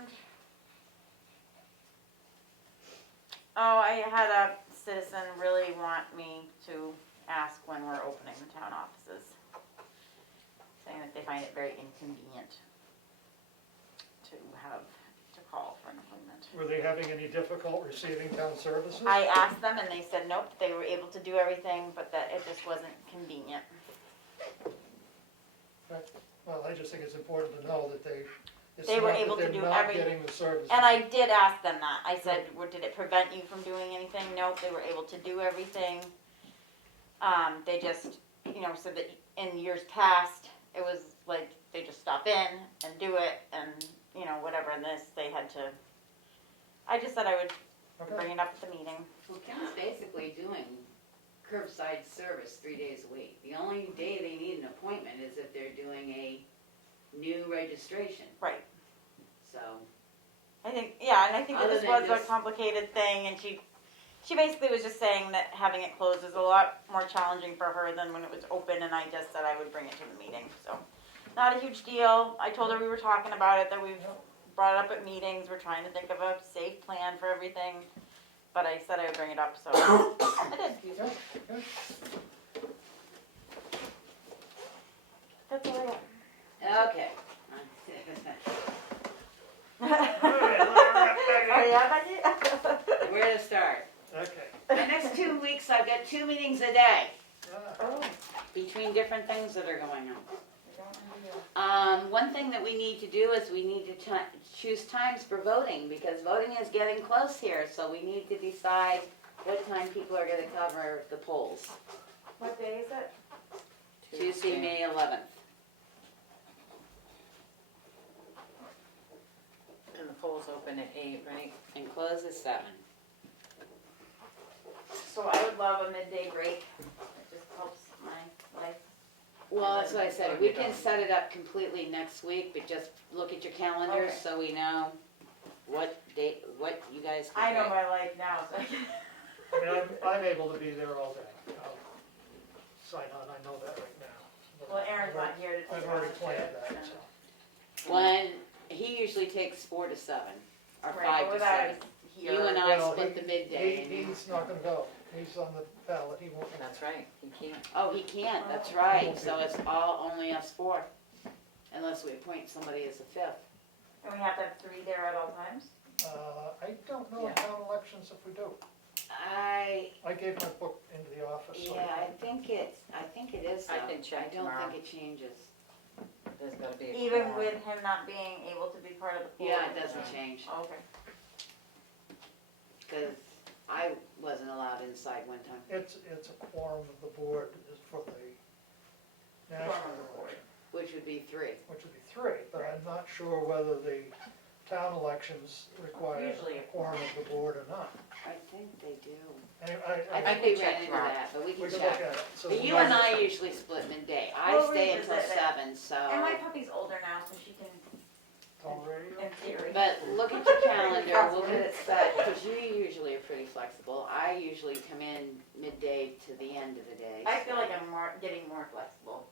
And oh, I had a citizen really want me to ask when we're opening the town offices, saying that they find it very inconvenient to have Were they having any difficult receiving town services? I asked them and they said nope, they were able to do everything, but that it just wasn't convenient. Well, I just think it's important to know that it's They were not able that to they're do not every- getting the services. And I did ask them that. I said, did it prevent you from doing anything? Nope, they were able to do everything. They just, said that in years past, it was like, they just stop in and do it and, whatever, and this, they had to, I just said I would Okay. bring it up at the meeting. Well, Ken's basically doing curbside service 3 days a week. The only day they need an appointment is if they're doing a new registration, Right. so. I think, yeah, and I think that Other this than was a just- complicated thing, and she basically was just saying that having it closed is a lot more challenging for her than when it was open, and I just said I would bring it to the meeting, so. Not a huge deal. I told her we were talking about it, that we've brought it up at meetings, we're trying to think of a safe plan for everything, but I said I would bring it up, so I did. Yeah, yeah. That's all I got. Okay. Oh, yeah, Becky? Where to start? Okay. The next 2 weeks, I've got 2 meetings a day Oh, between different things that are going on. we don't wanna do that. One thing that we need to do is we need to choose times for voting, because voting is getting close here, so we need to decide what time people are gonna cover the polls. What day is it? Tuesday, May 11th. And the polls open at 8, right? And close at 7. So I would love a midday break. It just helps my life. Well, that's what I said, we can set it up completely next week, but just look at your calendars Okay. so we know what date, what you guys I can know do. my life now, so I can. I mean, I'm able to be there all day. I'll sign on, I know that right now. But Well, Aaron's not here to I've take already on the planned shift, that, so. so. When, he usually takes 4 to 7, or Right, 5 but to without 7. here. You and I Well, split the midday. and- He's not gonna go. He's on the ballot. He won't. That's right, you can't. Oh, he can't, that's right, so it's all, only us 4, unless we appoint somebody as a 5th. And we have to have 3 there at all times? I don't know in Yeah. town elections if we do. I gave my book into the office. so- Yeah, I think it is though. I can check I don't tomorrow. think it changes. There's gotta be a Even quorum. with him not being able to be part of the pool? Yeah, it doesn't change, Oh, okay. because I wasn't allowed inside one time, It's a quorum of the board is for the national Quorum of the board. election, which would be 3. which would be 3, but I'm not sure whether the town elections require Usually a a quorum of the board or not. I think they do. Anyway, I I think can we check ran into tomorrow. that, but we we can can look check. at it. So But you we'll and know. I usually split midday. I We'll stay until revisit it. 7, so. And my puppy's older now, so she can, Tom radio? in theory. But look at your calendar, we'll get it set, because you usually are pretty flexible. I usually come in midday to the end of the day. I feel so like I'm getting more flexible.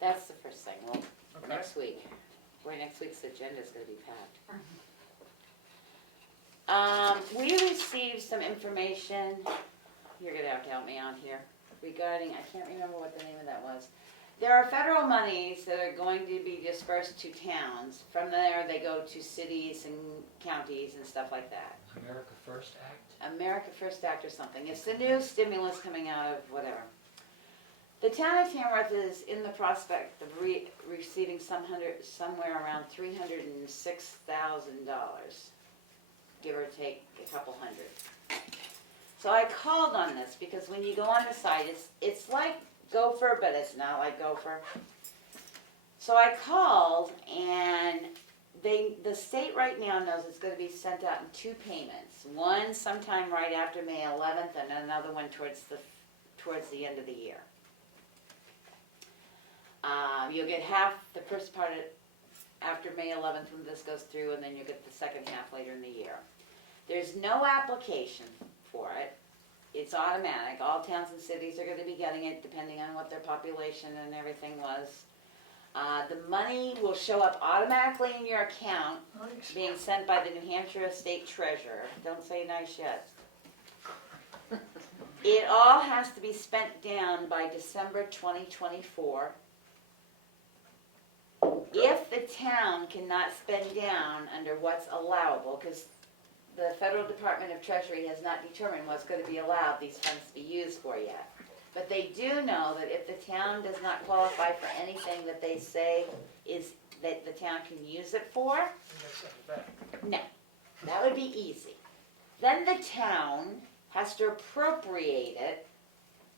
That's the first thing, well, Okay. next week. Boy, next week's agenda is gonna be packed. We received some information, you're gonna have to help me out here, regarding, I can't remember what the name of that was. There are federal monies that are going to be dispersed to towns. From there, they go to cities and counties and stuff like that. America First Act? America First Act or something. It's the new stimulus coming out of whatever. The town of Tamworth is in the prospect of receiving somewhere around $306,000, give or take a couple hundred. So I called on this because when you go on the site, it's like Gopher, but it's not like Gopher. So I called, and the state right now knows it's going to be sent out in 2 payments. One sometime right after May 11th, and another one towards the end of the year. You'll get half the first part after May 11th when this goes through, and then you'll get the second half later in the year. There's no application for it. It's automatic. All towns and cities are going to be getting it depending on what their population and everything was. The money will show up automatically in your account, Nice. being sent by the New Hampshire State Treasurer. Don't say nice yet. It all has to be spent down by December 2024. if the town cannot spend down under what's allowable, because the Federal Department of Treasury has not determined what's gonna be allowed these funds to be used for yet. But they do know that if the town does not qualify for anything that they say is, that the town can use it for, And they send it back. no, that would be easy. Then the town has to appropriate it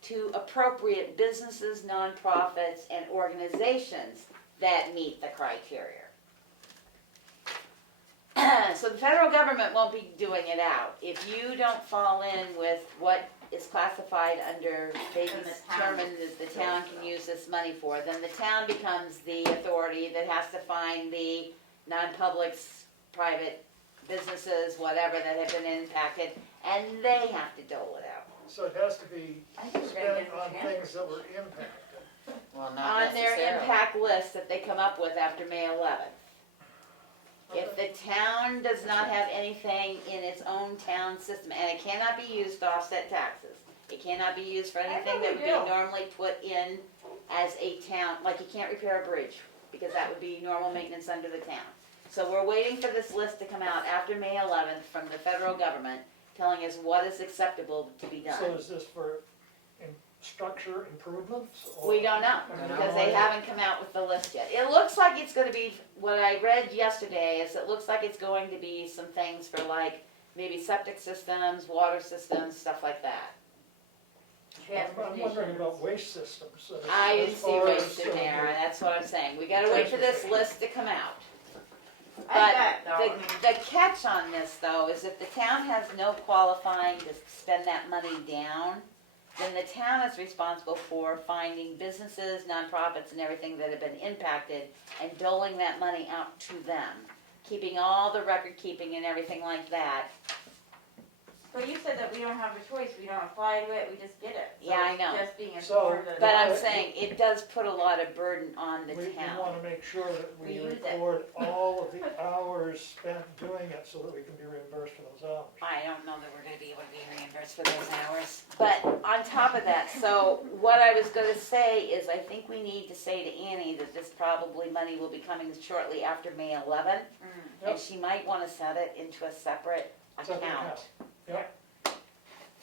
to appropriate businesses, nonprofits, and organizations that meet the criteria. So the federal government won't be doing it out. If you don't fall in with what is classified under, they And the town determine that the town can use this money for, then the town becomes the authority that has to find the non-publics, private businesses, whatever, that have been impacted, and they have to dole it out. So it has to be I think we're gonna spent get on it. things that were impacted. Well, not On their necessarily. impact list that they come up with after May 11th. If the town does not have anything in its own town system, and it cannot be used to offset taxes, it cannot be used for anything that would be normally put in as a town, like you can't repair a bridge, because that would be normal maintenance under the town. So we're waiting for this list to come out after May 11th from the federal government, telling us what is acceptable to be So done. is this for structure improvements? or- We don't know, because they haven't come out with the list yet. It looks like it's gonna be, what I read yesterday is it looks like it's going to be some things for like, maybe septic systems, water systems, stuff like that. I'm wondering about waste systems. I as didn't see far waste as, in there, that's what I'm saying, we gotta wait for this list to come out. I bet, though, I But mean, the catch on this though is if the town has no qualifying to spend that money down, then the town is responsible for finding businesses, nonprofits and everything that have been impacted and doling that money out to them. Keeping all the record keeping and everything like that. but you said that we don't have a choice, we don't apply to it, we just get it. So Yeah, I it's know. Just being So- informed of But I'm But- saying it does put a lot of burden on the we town. wanna make sure that we We use it. record all of the hours spent doing it so that we can be reimbursed for those hours. I don't know that we're gonna be able to be reimbursed for those hours. But on top of that, so what I was gonna say is I think we need to say to Annie that this probably money will be coming shortly after May 11th. Mm. And she might wanna set it into a separate Separate account. Yep.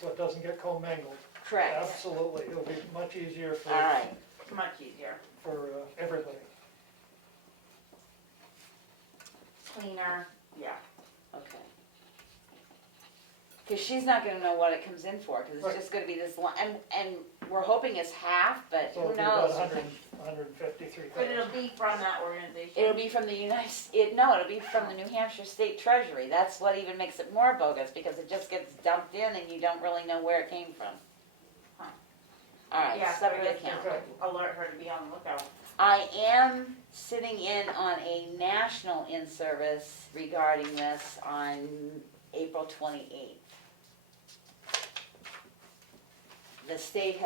So it doesn't get commingled. Correct. Absolutely, it'll be much easier for, Alright, It's much easier, for everybody. cleaner, yeah. okay. Cause she's not gonna know what it comes in for, cause it's Right. just gonna be this line, and we're hoping it's half, but So who it'll be about knows? 153,000. But it'll be from that organization. It'll be from the it'll be from the New Hampshire State Treasury. That's what even makes it more bogus, because it just gets dumped in and you don't really know where it came from. Huh. Alright, Yeah, so separate I guess account. Okay. alert her to be on the lookout. I am sitting in on a national in-service regarding this on April 28th. The state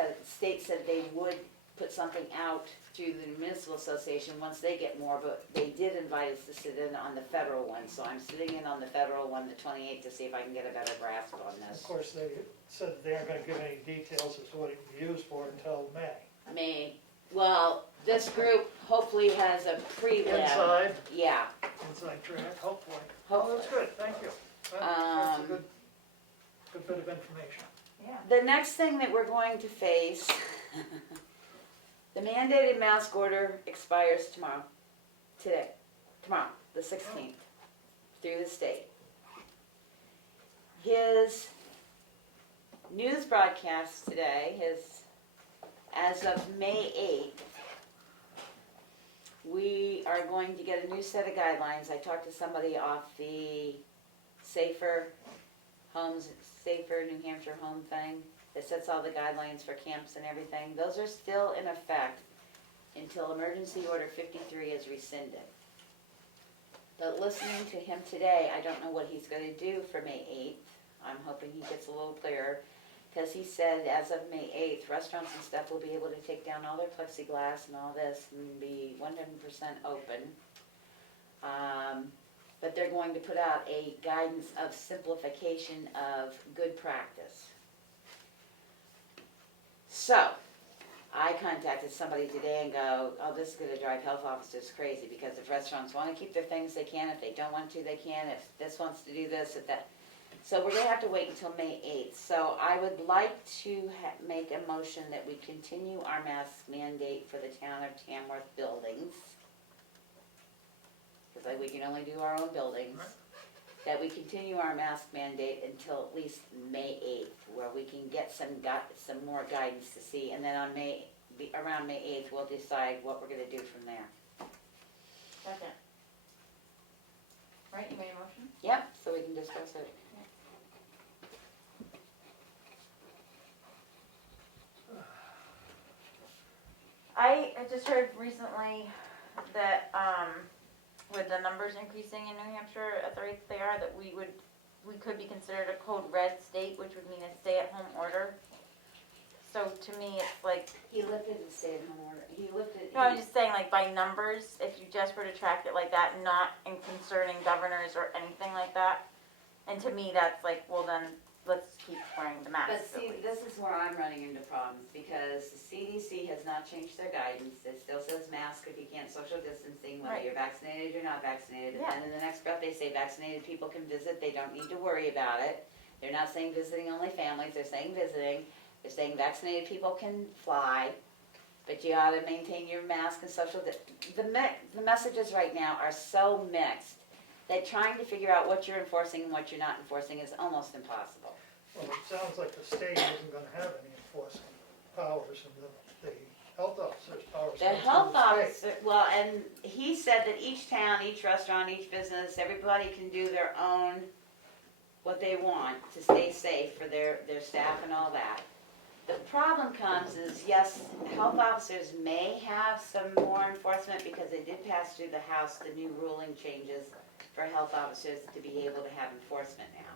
said they would put something out through the municipal association once they get more, but they did invite us to sit in on the federal one, so I'm sitting in on the federal one, the 28th, to see if I can get a better grasp on Of this. course, they said that they aren't gonna give any details as to what it can be used for until May. Well, this group hopefully has a prelim. Inside, Yeah, inside track, hopefully. hopefully. Oh, that's good, thank you. That's a Um, good bit of information. Yeah. The next thing that we're going to face, the mandated mask order expires tomorrow, the 16th, through the state. His news broadcast today, as of May 8th, we are going to get a new set of guidelines. I talked to somebody off the Safer New Hampshire Home thing that sets all the guidelines for camps and everything. Those are still in effect until Emergency Order 53 is rescinded. But listening to him today, I don't know what he's going to do for May 8th. I'm hoping he gets a little clearer, because he said as of May 8th, restaurants and stuff will be able to take down all their plexiglass and all this and be 100% open. But they're going to put out a guidance of simplification of good practice. So, I contacted somebody today and go, oh, this is gonna drive health officers crazy, because if restaurants wanna keep their things, they can, if they don't want to, they can, if this wants to do this, if that. So we're gonna have to wait until May 8th, so I would like to make a motion that we continue our mask mandate for the town of Tamworth buildings. Cause we can only do our own buildings. Right. That we continue our mask mandate until at least May 8th, where we can get some more guidance to see, and then on around May 8th, we'll decide what we're gonna do from there. Second. Right, you made a motion? Yep, so we can discuss it. I just heard recently that, with the numbers increasing in New Hampshire at the rates they are, that we could be considered a code red state, which would mean a stay-at-home order. So to me, it's like, He lifted the stay-at-home order, he lifted. no, I'm just saying, like, by numbers, if you just were to track it like that, not in concerning governors or anything like that. And to me, that's like, well then, let's keep wearing the mask. But see, this is where I'm running into problems, because the CDC has not changed their guidance, it still says mask if you can't social distancing, whether Right. you're vaccinated or not vaccinated. Yeah. And in the next breath, they say vaccinated people can visit, they don't need to worry about it. They're not saying visiting only families, they're saying visiting, they're saying vaccinated people can fly, but you ought to maintain your mask and social the messages right now are so mixed that trying to figure out what you're enforcing and what you're not enforcing is almost impossible. Well, it sounds like the state isn't gonna have any enforcement powers, and the health officer's powers. The come through health the state. officer, well, and he said that each town, each restaurant, each business, everybody can do their own, what they want to stay safe for their staff and all that. The problem comes is, yes, health officers may have some more enforcement because they did pass through the House the new ruling changes for health officers to be able to have enforcement now.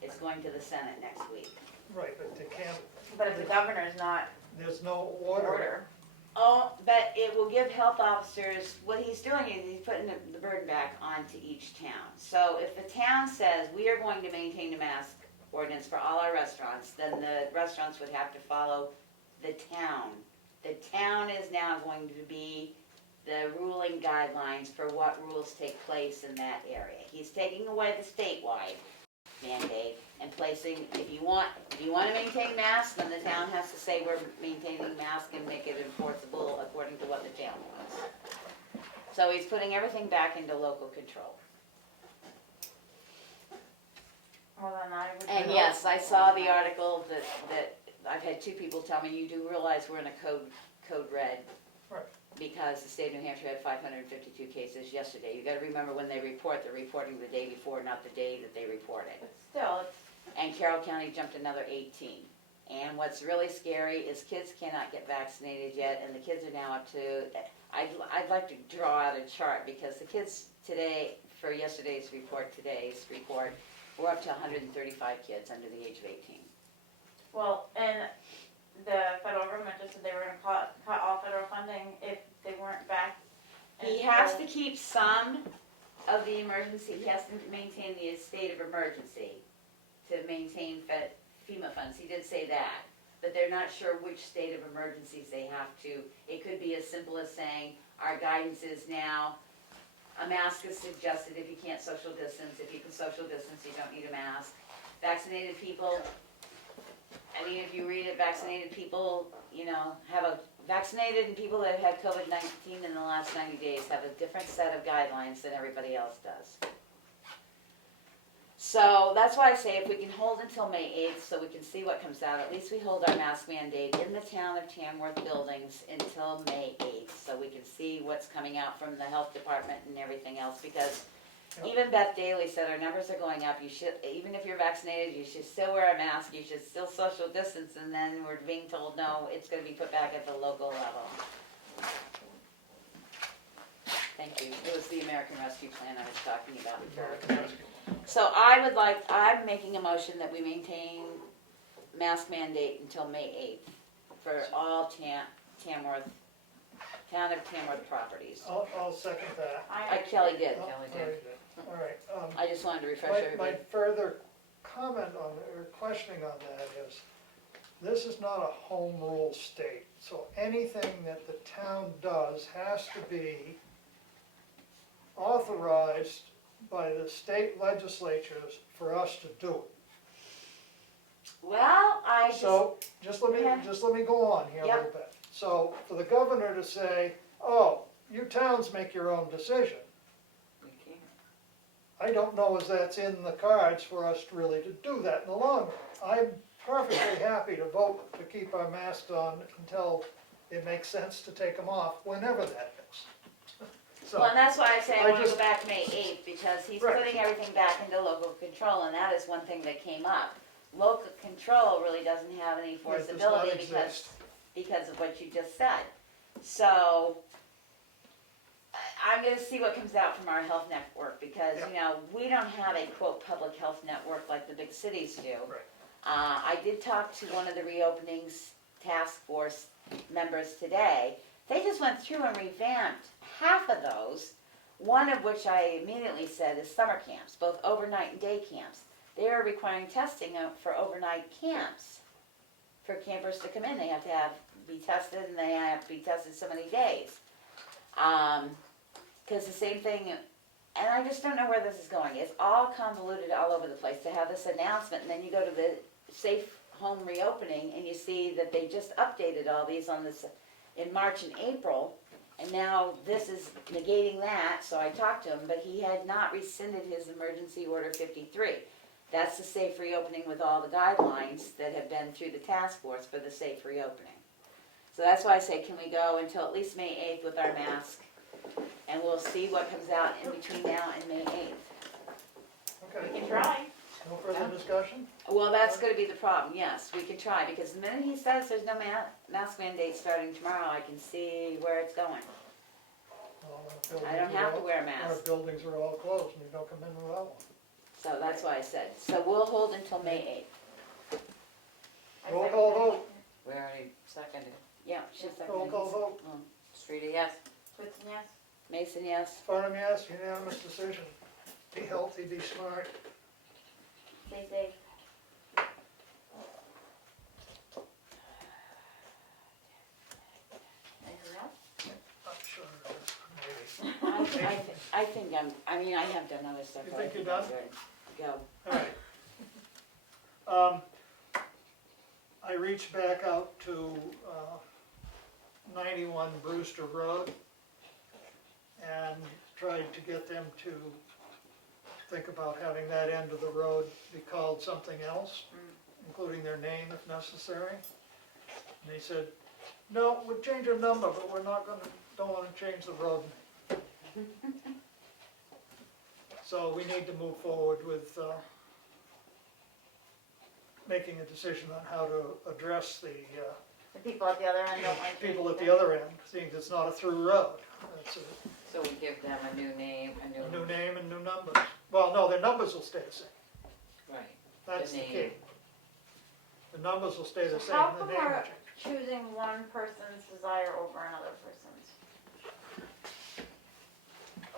It's going to the Senate next week. Right, but they can't, But if the governor's not there's no order. order, Oh, but it will give health officers, what he's doing is he's putting the burden back onto each town. So if the town says, we are going to maintain a mask ordinance for all our restaurants, then the restaurants would have to follow the town. The town is now going to be the ruling guidelines for what rules take place in that area. He's taking away the statewide mandate and placing, if you want to maintain masks, then the town has to say we're maintaining masks and make it enforceable according to what the town wants. So he's putting everything back into local control. well then I would. And yes, I saw the article that I've had two people tell me, you do realize we're in a code red. Right. Because the state of New Hampshire had 552 cases yesterday. You gotta remember when they report, they're reporting the day before, not the day that they reported. But still, it's, And Carroll County jumped another 18. And what's really scary is kids cannot get vaccinated yet, and the kids are now up to, I'd like to draw out a chart, because the kids today, for today's report, we're up to 135 kids under the age of 18. well, and the federal government just said they were gonna cut all federal funding if they weren't back. He has to keep some of the emergency, he has to maintain the state of emergency to maintain FEMA funds, he did say that. But they're not sure which state of emergencies they have to. It could be as simple as saying, our guidance is now, a mask is suggested if you can't social distance, if you can social distance, you don't need a mask. Vaccinated people, I mean, if you read it, vaccinated people, vaccinated and people that have had COVID-19 in the last 90 days have a different set of guidelines than everybody else does. So that's why I say if we can hold until May 8th so we can see what comes out, at least we hold our mask mandate in the town of Tamworth buildings until May 8th, so we can see what's coming out from the health department and everything else, because even Beth Daly said our numbers are going up, you should, even if you're vaccinated, you should still wear a mask, you should still social distance, and then we're being told, no, it's gonna be put back at the local level. Thank you, it was the American Rescue Plan I was talking about before. So I'm making a motion that we maintain mask mandate until May 8th for all Tamworth, town of Tamworth properties. I'll second that. Kelly did. Oh, Kelly did. All right, I just wanted to refresh my everybody. further comment on, or questioning on that is, this is not a home rule state, so anything that the town does has to be authorized by the state legislatures for us to do it. Well, I just, So, just let Okay. me go on here a Yep. little bit. So, for the governor to say, oh, you towns make your own decision, We can't. I don't know as that's in the cards for us really to do that in the long run. I'm perfectly happy to vote to keep our masks on until it makes sense to take them off, whenever that is. So, well, and that's why I say I I wanna go just- back May 8th, because he's Right. putting everything back into local control, and that is one thing that came up. Local control really doesn't have any It does not forceability exist. because of what you just said. So, I'm gonna see what comes out from our health network, because, you know, we don't have a quote public health network like the big cities do. Right. I did talk to one of the reopenings task force members today. They just went through and revamped half of those, one of which I immediately said is summer camps, both overnight and day camps. They are requiring testing for overnight camps for campers to come in. They have to be tested, and they have to be tested so many days. Because the same thing, and I just don't know where this is going. It's all convoluted all over the place to have this announcement, and then you go to the safe home reopening and you see that they just updated all these on this in March and April, and now this is negating that. So I talked to him, but he had not rescinded his emergency order 53. That's the safe reopening with all the guidelines that have been through the task force for the safe reopening. So that's why I say, can we go until at least May 8th with our mask? And we'll see what comes out in between now and May 8th. Okay, We can try. no further discussion? Well, that's gonna be the problem, yes, we can try, because the minute he says there's no mask mandate starting tomorrow, I can see where it's going. Well, our I don't buildings are have to all- wear a Our mask, buildings are all closed, and you don't come in without one. so that's why I said, so we'll hold until May 8th. Roll call vote. We already seconded. Yeah, she's Roll call vote. Streety, yes? Whitson, yes? Mason, yes? Farnham, yes, unanimous decision. Be healthy, be smart. Stay safe. Anything else? I'm sure there is, maybe. I think I mean, I have done other stuff. You but I think you're I'm done? good. Go. All right. I reached back out to 91 Brewster Road and tried to get them to think about having that end of the road be called something else, including their name if necessary. And they said, no, we'd change our number, but we're not don't want to change the road name. So we need to move forward with making a decision on how to address the The people at the other end don't like people at changing the other end, seeing it's not a through road. It's So we give them a new name, a new name and new numbers. Well, no, their numbers will stay the same. right. That's the key. name. The numbers will stay the So same, how the come name we're- will change. choosing one person's desire over another person's?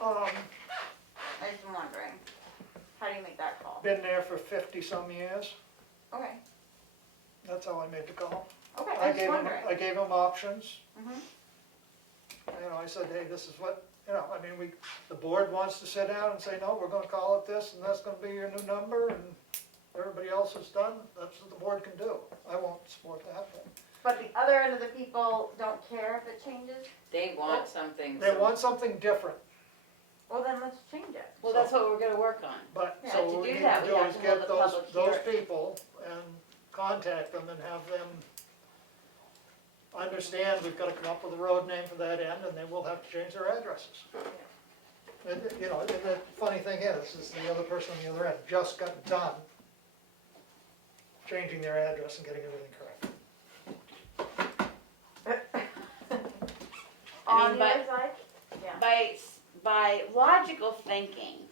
I just am wondering, how do you make that call? Been there for 50-some years. Okay, That's how I made the call. okay, I I'm just gave them, wondering. I gave them options. Mhm. You know, I said, hey, this is what, you know, I mean, the board wants to sit down and say, no, we're gonna call it this, and that's gonna be your new number, and everybody else is done, that's what the board can do. I won't support that, but But the other end of the people don't care if it changes? They want something. they want something different, Well, then let's change it. Well, that's what we're gonna work on. but, Yeah, so to what we do need that, to we do have is to hold get a those public hearing. people and contact them and have them understand we've gotta come up with a road name for that end, and they will have to change their addresses. And, you know, and the funny thing is the other person on the other end just got done changing their address and getting everything correct. I On mean, the but- other side? Yeah. By logical thinking,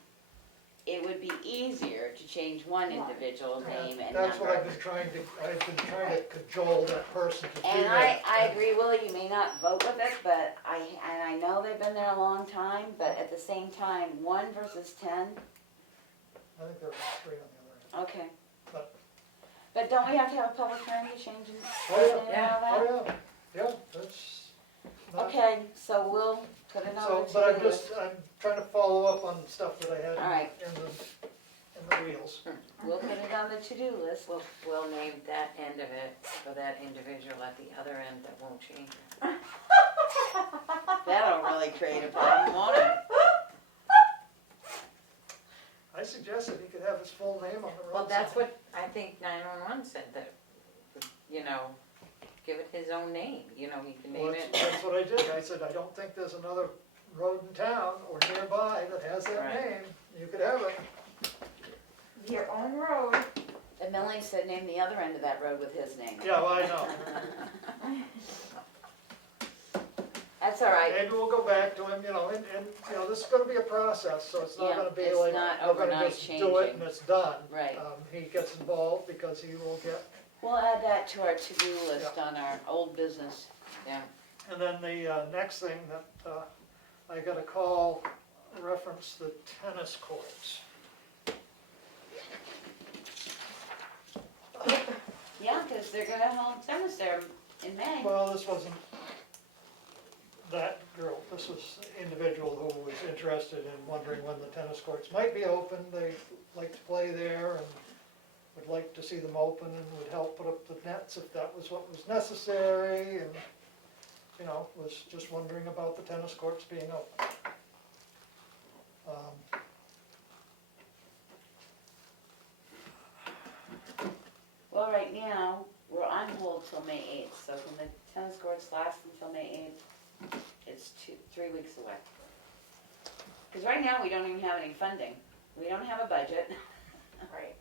it would be easier to change one Right. individual name and That's what I've number. been trying to cajole that person to do And that. I agree, Willie, you may not vote with it, but I know they've been there a long time, but at the same time, 1 versus 10, I think there were 3 on the other end. okay. But But don't we have to have a public hearing to change it? Oh, and all that? Oh, yeah, that's. not- Okay, so we'll put it So, on the but to-do list. I'm trying to follow up on stuff that I had All right. in the wheels. We'll put it on the to-do list. We'll name that end of it for that individual at the other end that won't change it. That'll really create a problem, won't it? I suggested he could have his full name on the road. Well, that's sign. what I think 911 said, that, you know, give it his own name, you know, he can Well, name it. that's what I did. I said, I don't think there's another road in town or nearby that has that Right. name. You could have it. Your own road. And Melanie said name the other end of that road with his name. Yeah, well, I know. That's all right. Maybe we'll go back to him, and, you know, this is gonna be a process, so it's not Yeah, gonna be it's like, not we're gonna overnight just do it changing. and it's done. Right. He gets involved because he will get, We'll add that to our to-do list on our old business. Yeah, and then the next thing that I got a call reference the tennis courts. Yeah, because they're gonna hold tennis there in May. Well, this wasn't that girl, this was an individual who was interested in wondering when the tennis courts might be open. They like to play there and would like to see them open and would help put up the nets if that was what was necessary, and, was just wondering about the tennis courts being open. Well, right now, we're on hold till May 8th, so when the tennis courts last until May 8th, it's 3 weeks away. Because right now, we don't even have any funding. We don't have a budget. Right.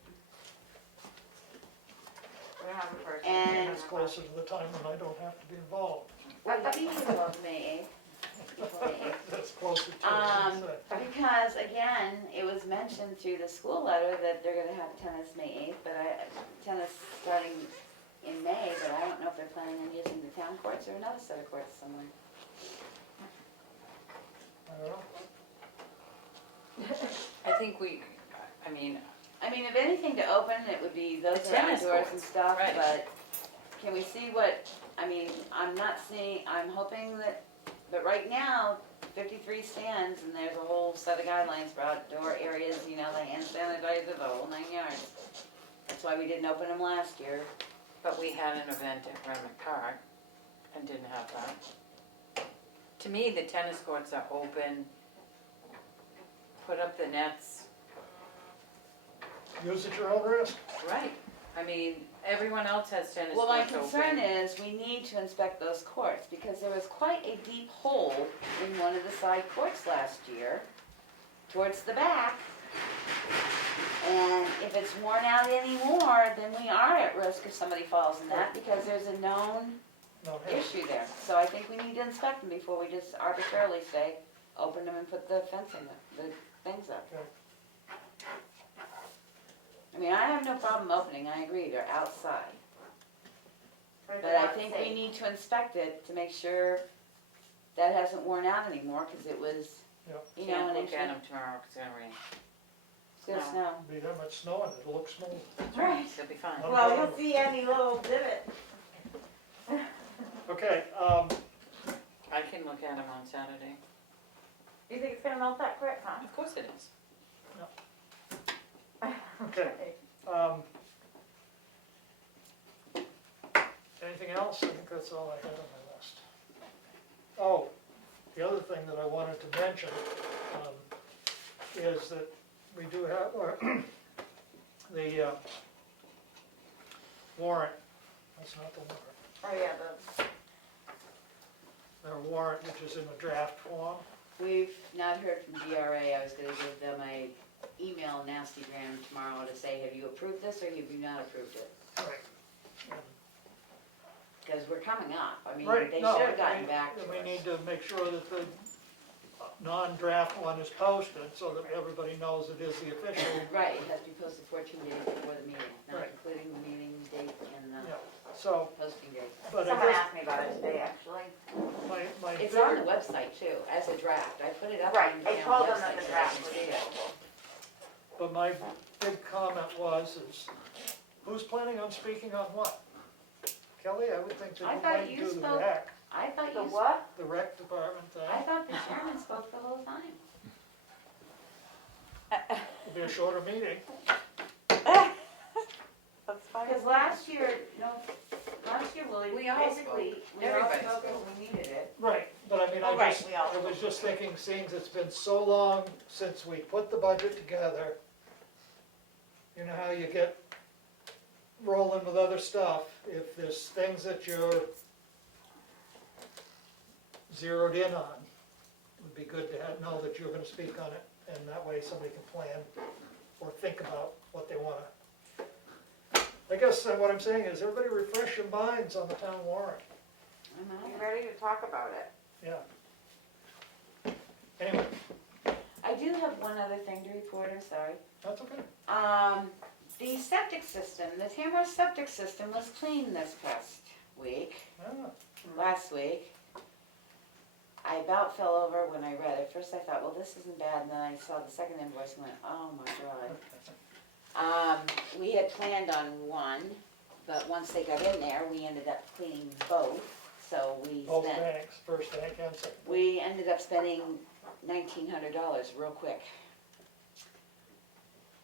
We don't have a person. And- It's closer to the time when I don't have to be involved. Well, the meeting was May 8th, before May 8th. That's closer to it, I'd say. Because again, it was mentioned through the school letter that they're gonna have tennis May 8th, but tennis starting in May, but I don't know if they're planning on using the town courts or another set of courts somewhere. I don't know. I think if anything to open, it would be those The are tennis outdoors and courts, stuff, right. but can we see what, I'm hoping that, but right now, 53 stands and there's a whole set of guidelines for outdoor areas, the hand sanitizer, the whole 9 yards. That's why we didn't open them last year. but we had an event at Renwick Park and didn't have that. To me, the tennis courts are open, put up the nets, Use at your own risk. right. Everyone else has tennis Well, my courts open. concern is we need to inspect those courts because there was quite a deep hole in one of the side courts last year towards the back. And if it's worn out anymore, then we are at risk if somebody falls in that because there's a known No, hey, issue there. So I think we need to inspect them before we just arbitrarily say, open them and put the fencing up, the things up. Okay. I have no problem opening, I agree, they're outside. But I think we need to inspect it to make sure that hasn't worn out anymore, cause it was, Yeah. an Can't look inch, at them tomorrow 'cause it's gonna rain. it's gonna snow. Be that much snow and it'll look smooth. That's Right. They'll be fine. No Well, problem. you'll see any little divot. Okay, I can look at them on Saturday. You think it's gonna melt that quick, huh? Of course it is. okay. Anything else? I think that's all I had on my list. Oh, the other thing that I wanted to mention, is that we do have, the, warrant, that's not the warrant. Oh, yeah, Their warrant, which is in a draft form. We've not heard from DRA, I was gonna give them a email nastygram tomorrow to say, have you approved this or have you not approved it? Right. Cause we're coming up, Right, they no, should've gotten back to us. We need to make sure that the non-draft one is posted so that everybody knows it is the official. Right, it has to be posted 14 days before the meeting, not Right. including the meeting date and the Yeah, so, posting date. but I someone guess asked me about it today, actually. my It's on big, the website too, as a draft, I put it up Right, on the I town told them website that the so they draft can was see it. available. but my big comment was, is Who's planning on speaking on what? Kelly, I would think I that you thought might you do the spoke- rec, I thought The you, what? the rec department thing. I thought the chairman spoke the whole time. It'll be a shorter meeting. That's fine. Because last year, Willie, We all basically, we all Everybody spoke spoke. when we needed it. Right, but I mean, Oh, right, we all- I was just thinking, seeing it's been so long since we put the budget together, you know how you get rolling with other stuff, if there's things that you're zeroed in on, it would be good to know that you're gonna speak on it, and that way somebody can plan or think about what they wanna. I guess what I'm saying is, everybody refresh your minds on the town warrant, I'm on You it. ready to talk about it? yeah. Anyway, I do have one other thing to report, I'm sorry. that's okay. The septic system, the Tamworth septic system was cleaned this past week, Ah, last week. I about fell over when I read it. First I thought, well, this isn't bad, and then I saw the second invoice and went, oh my God. We had planned on one, but once they got in there, we ended up cleaning both, so we Both spent, banks, first bank and second. we ended up spending $1,900 real quick.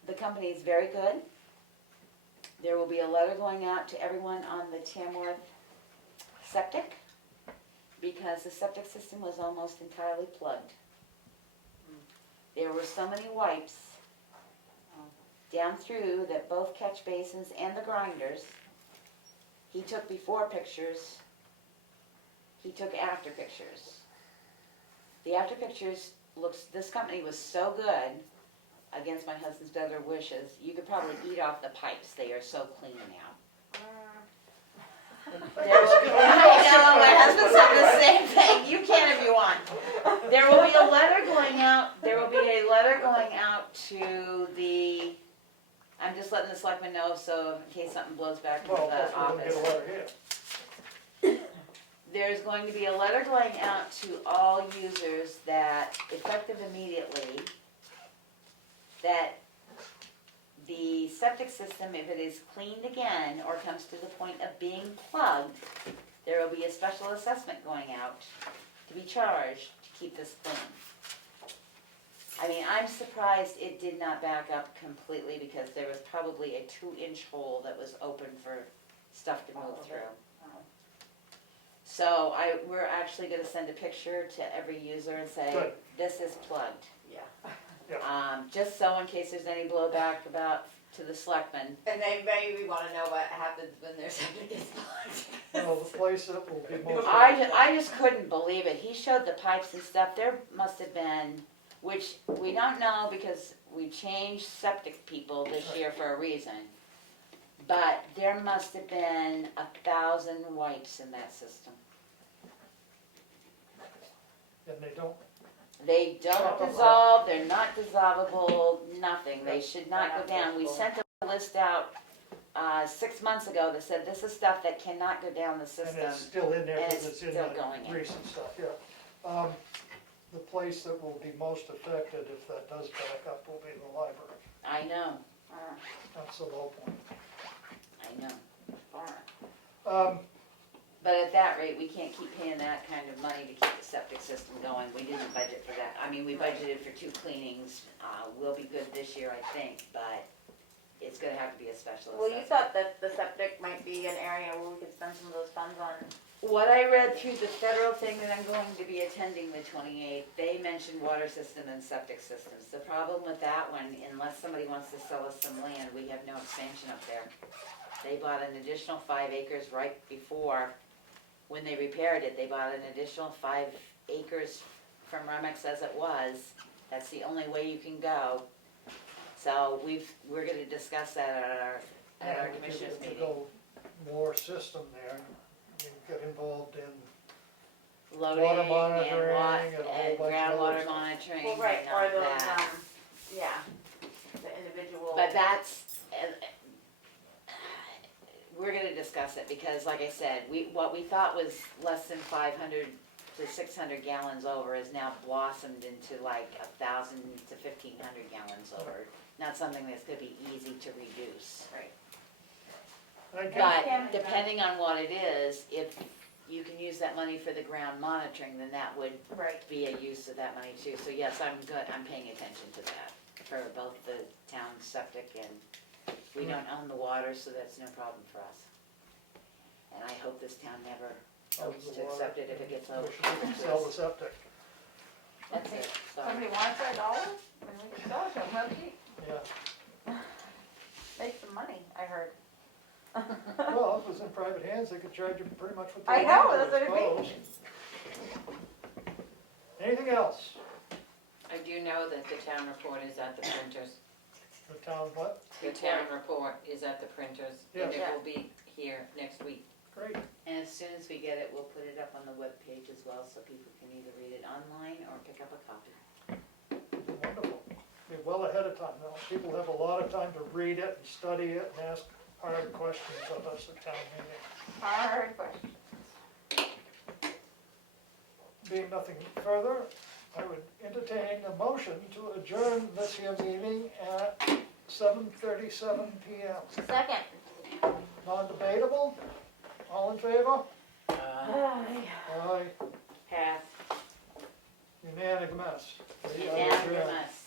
The company's very good. There will be a letter going out to everyone on the Tamworth septic, because the septic system was almost entirely plugged. There were so many wipes down through that both catch basins and the grinders, he took before pictures, he took after pictures. The after pictures looks, this company was so good, against my husband's better wishes, you could probably eat off the pipes, they are so clean now. There will be, I know, my husband said the same thing, you can if you want. There will be a letter going out, to the, I'm just letting the selectmen know, so in case something blows back into Well, the plus we're gonna office. get a letter here. There's going to be a letter going out to all users that, effective immediately, that the septic system, if it is cleaned again or comes to the point of being plugged, there will be a special assessment going out to be charged to keep this clean. I mean, I'm surprised it did not back up completely, because there was probably a 2-inch hole that was open for stuff to move through. So we're actually gonna send a picture to every user and say, Good. this is plugged. Yeah. Just so in case there's any blowback to the selectmen. And they maybe wanna know what happens when their septic is plugged. Well, the place that will be most. I just couldn't believe it. He showed the pipes and stuff. There must have been, which we don't know because we changed septic people this year for a reason. But there must have been 1,000 wipes in that system. And they don't, They don't dissolve, they're not dissolvable, nothing. They should not go down. We sent a list out 6 months ago that said this is stuff that cannot go down the and system. it's still in there and because it's it's in still the going in. recent stuff, yeah. The place that will be most affected if that does back up will be the library. I know, That's the low point. I know. Um, But at that rate, we can't keep paying that kind of money to keep the septic system going. We didn't budget for that. I mean, we budgeted for 2 cleanings. We'll be good this year, I think, but it's gonna have to be a special Well, you assessment. thought that the septic might be an area where we could spend some of those funds on. What I read through the federal thing that I'm going to be attending the 28th, they mentioned water system and septic systems. The problem with that one, unless somebody wants to sell us some land, we have no expansion up there. They bought an additional 5 acres right before, when they repaired it, they bought an additional 5 acres from Remex as it was. That's the only way you can go. So we're gonna discuss that at our and commissioners if you meeting. go more system there, you get involved in Loading water and monitoring and a whole and bunch of other groundwater stuff. monitoring, Well, right, and or not those, that. yeah, the individual. But that's, we're gonna discuss it, because like I said, what we thought was less than 500 to 600 gallons over is now blossomed into like 1,000 to 1,500 gallons over. Not something that's gonna be easy to reduce. Right. I get it. But Kim. depending on what it is, if you can use that money for the ground monitoring, then that would Right. be a use of that money too. So yes, I'm good, I'm paying attention to that for both the town septic and we don't own the water, so that's no problem for us. And I hope this town never votes Owns the to water. accept it if it gets We over. should sell the septic, That's it, so. Somebody wants our dollars? I mean, we can sell it to them, real cheap. yeah. Make some money, I heard. Well, if it was in private hands, they could charge you pretty much what I they know, want, that's what it suppose. Anything else? I do know that the town report is at the printers. The town what? The town report is at the printers, and it Yes. will be here next week. Great. And as soon as we get it, we'll put it up on the webpage as well, so people can either read it online or pick up a copy. Wonderful. Be well ahead of time now. People have a lot of time to read it and study it and ask hard questions of us at town meeting. Hard question. Being nothing further, I would entertain a motion to adjourn this here meeting at 7:37 PM. Second. Non-debatable? All in favor? Ay. Aye. Pass. Unanimous. We are adjourned. Unanimous.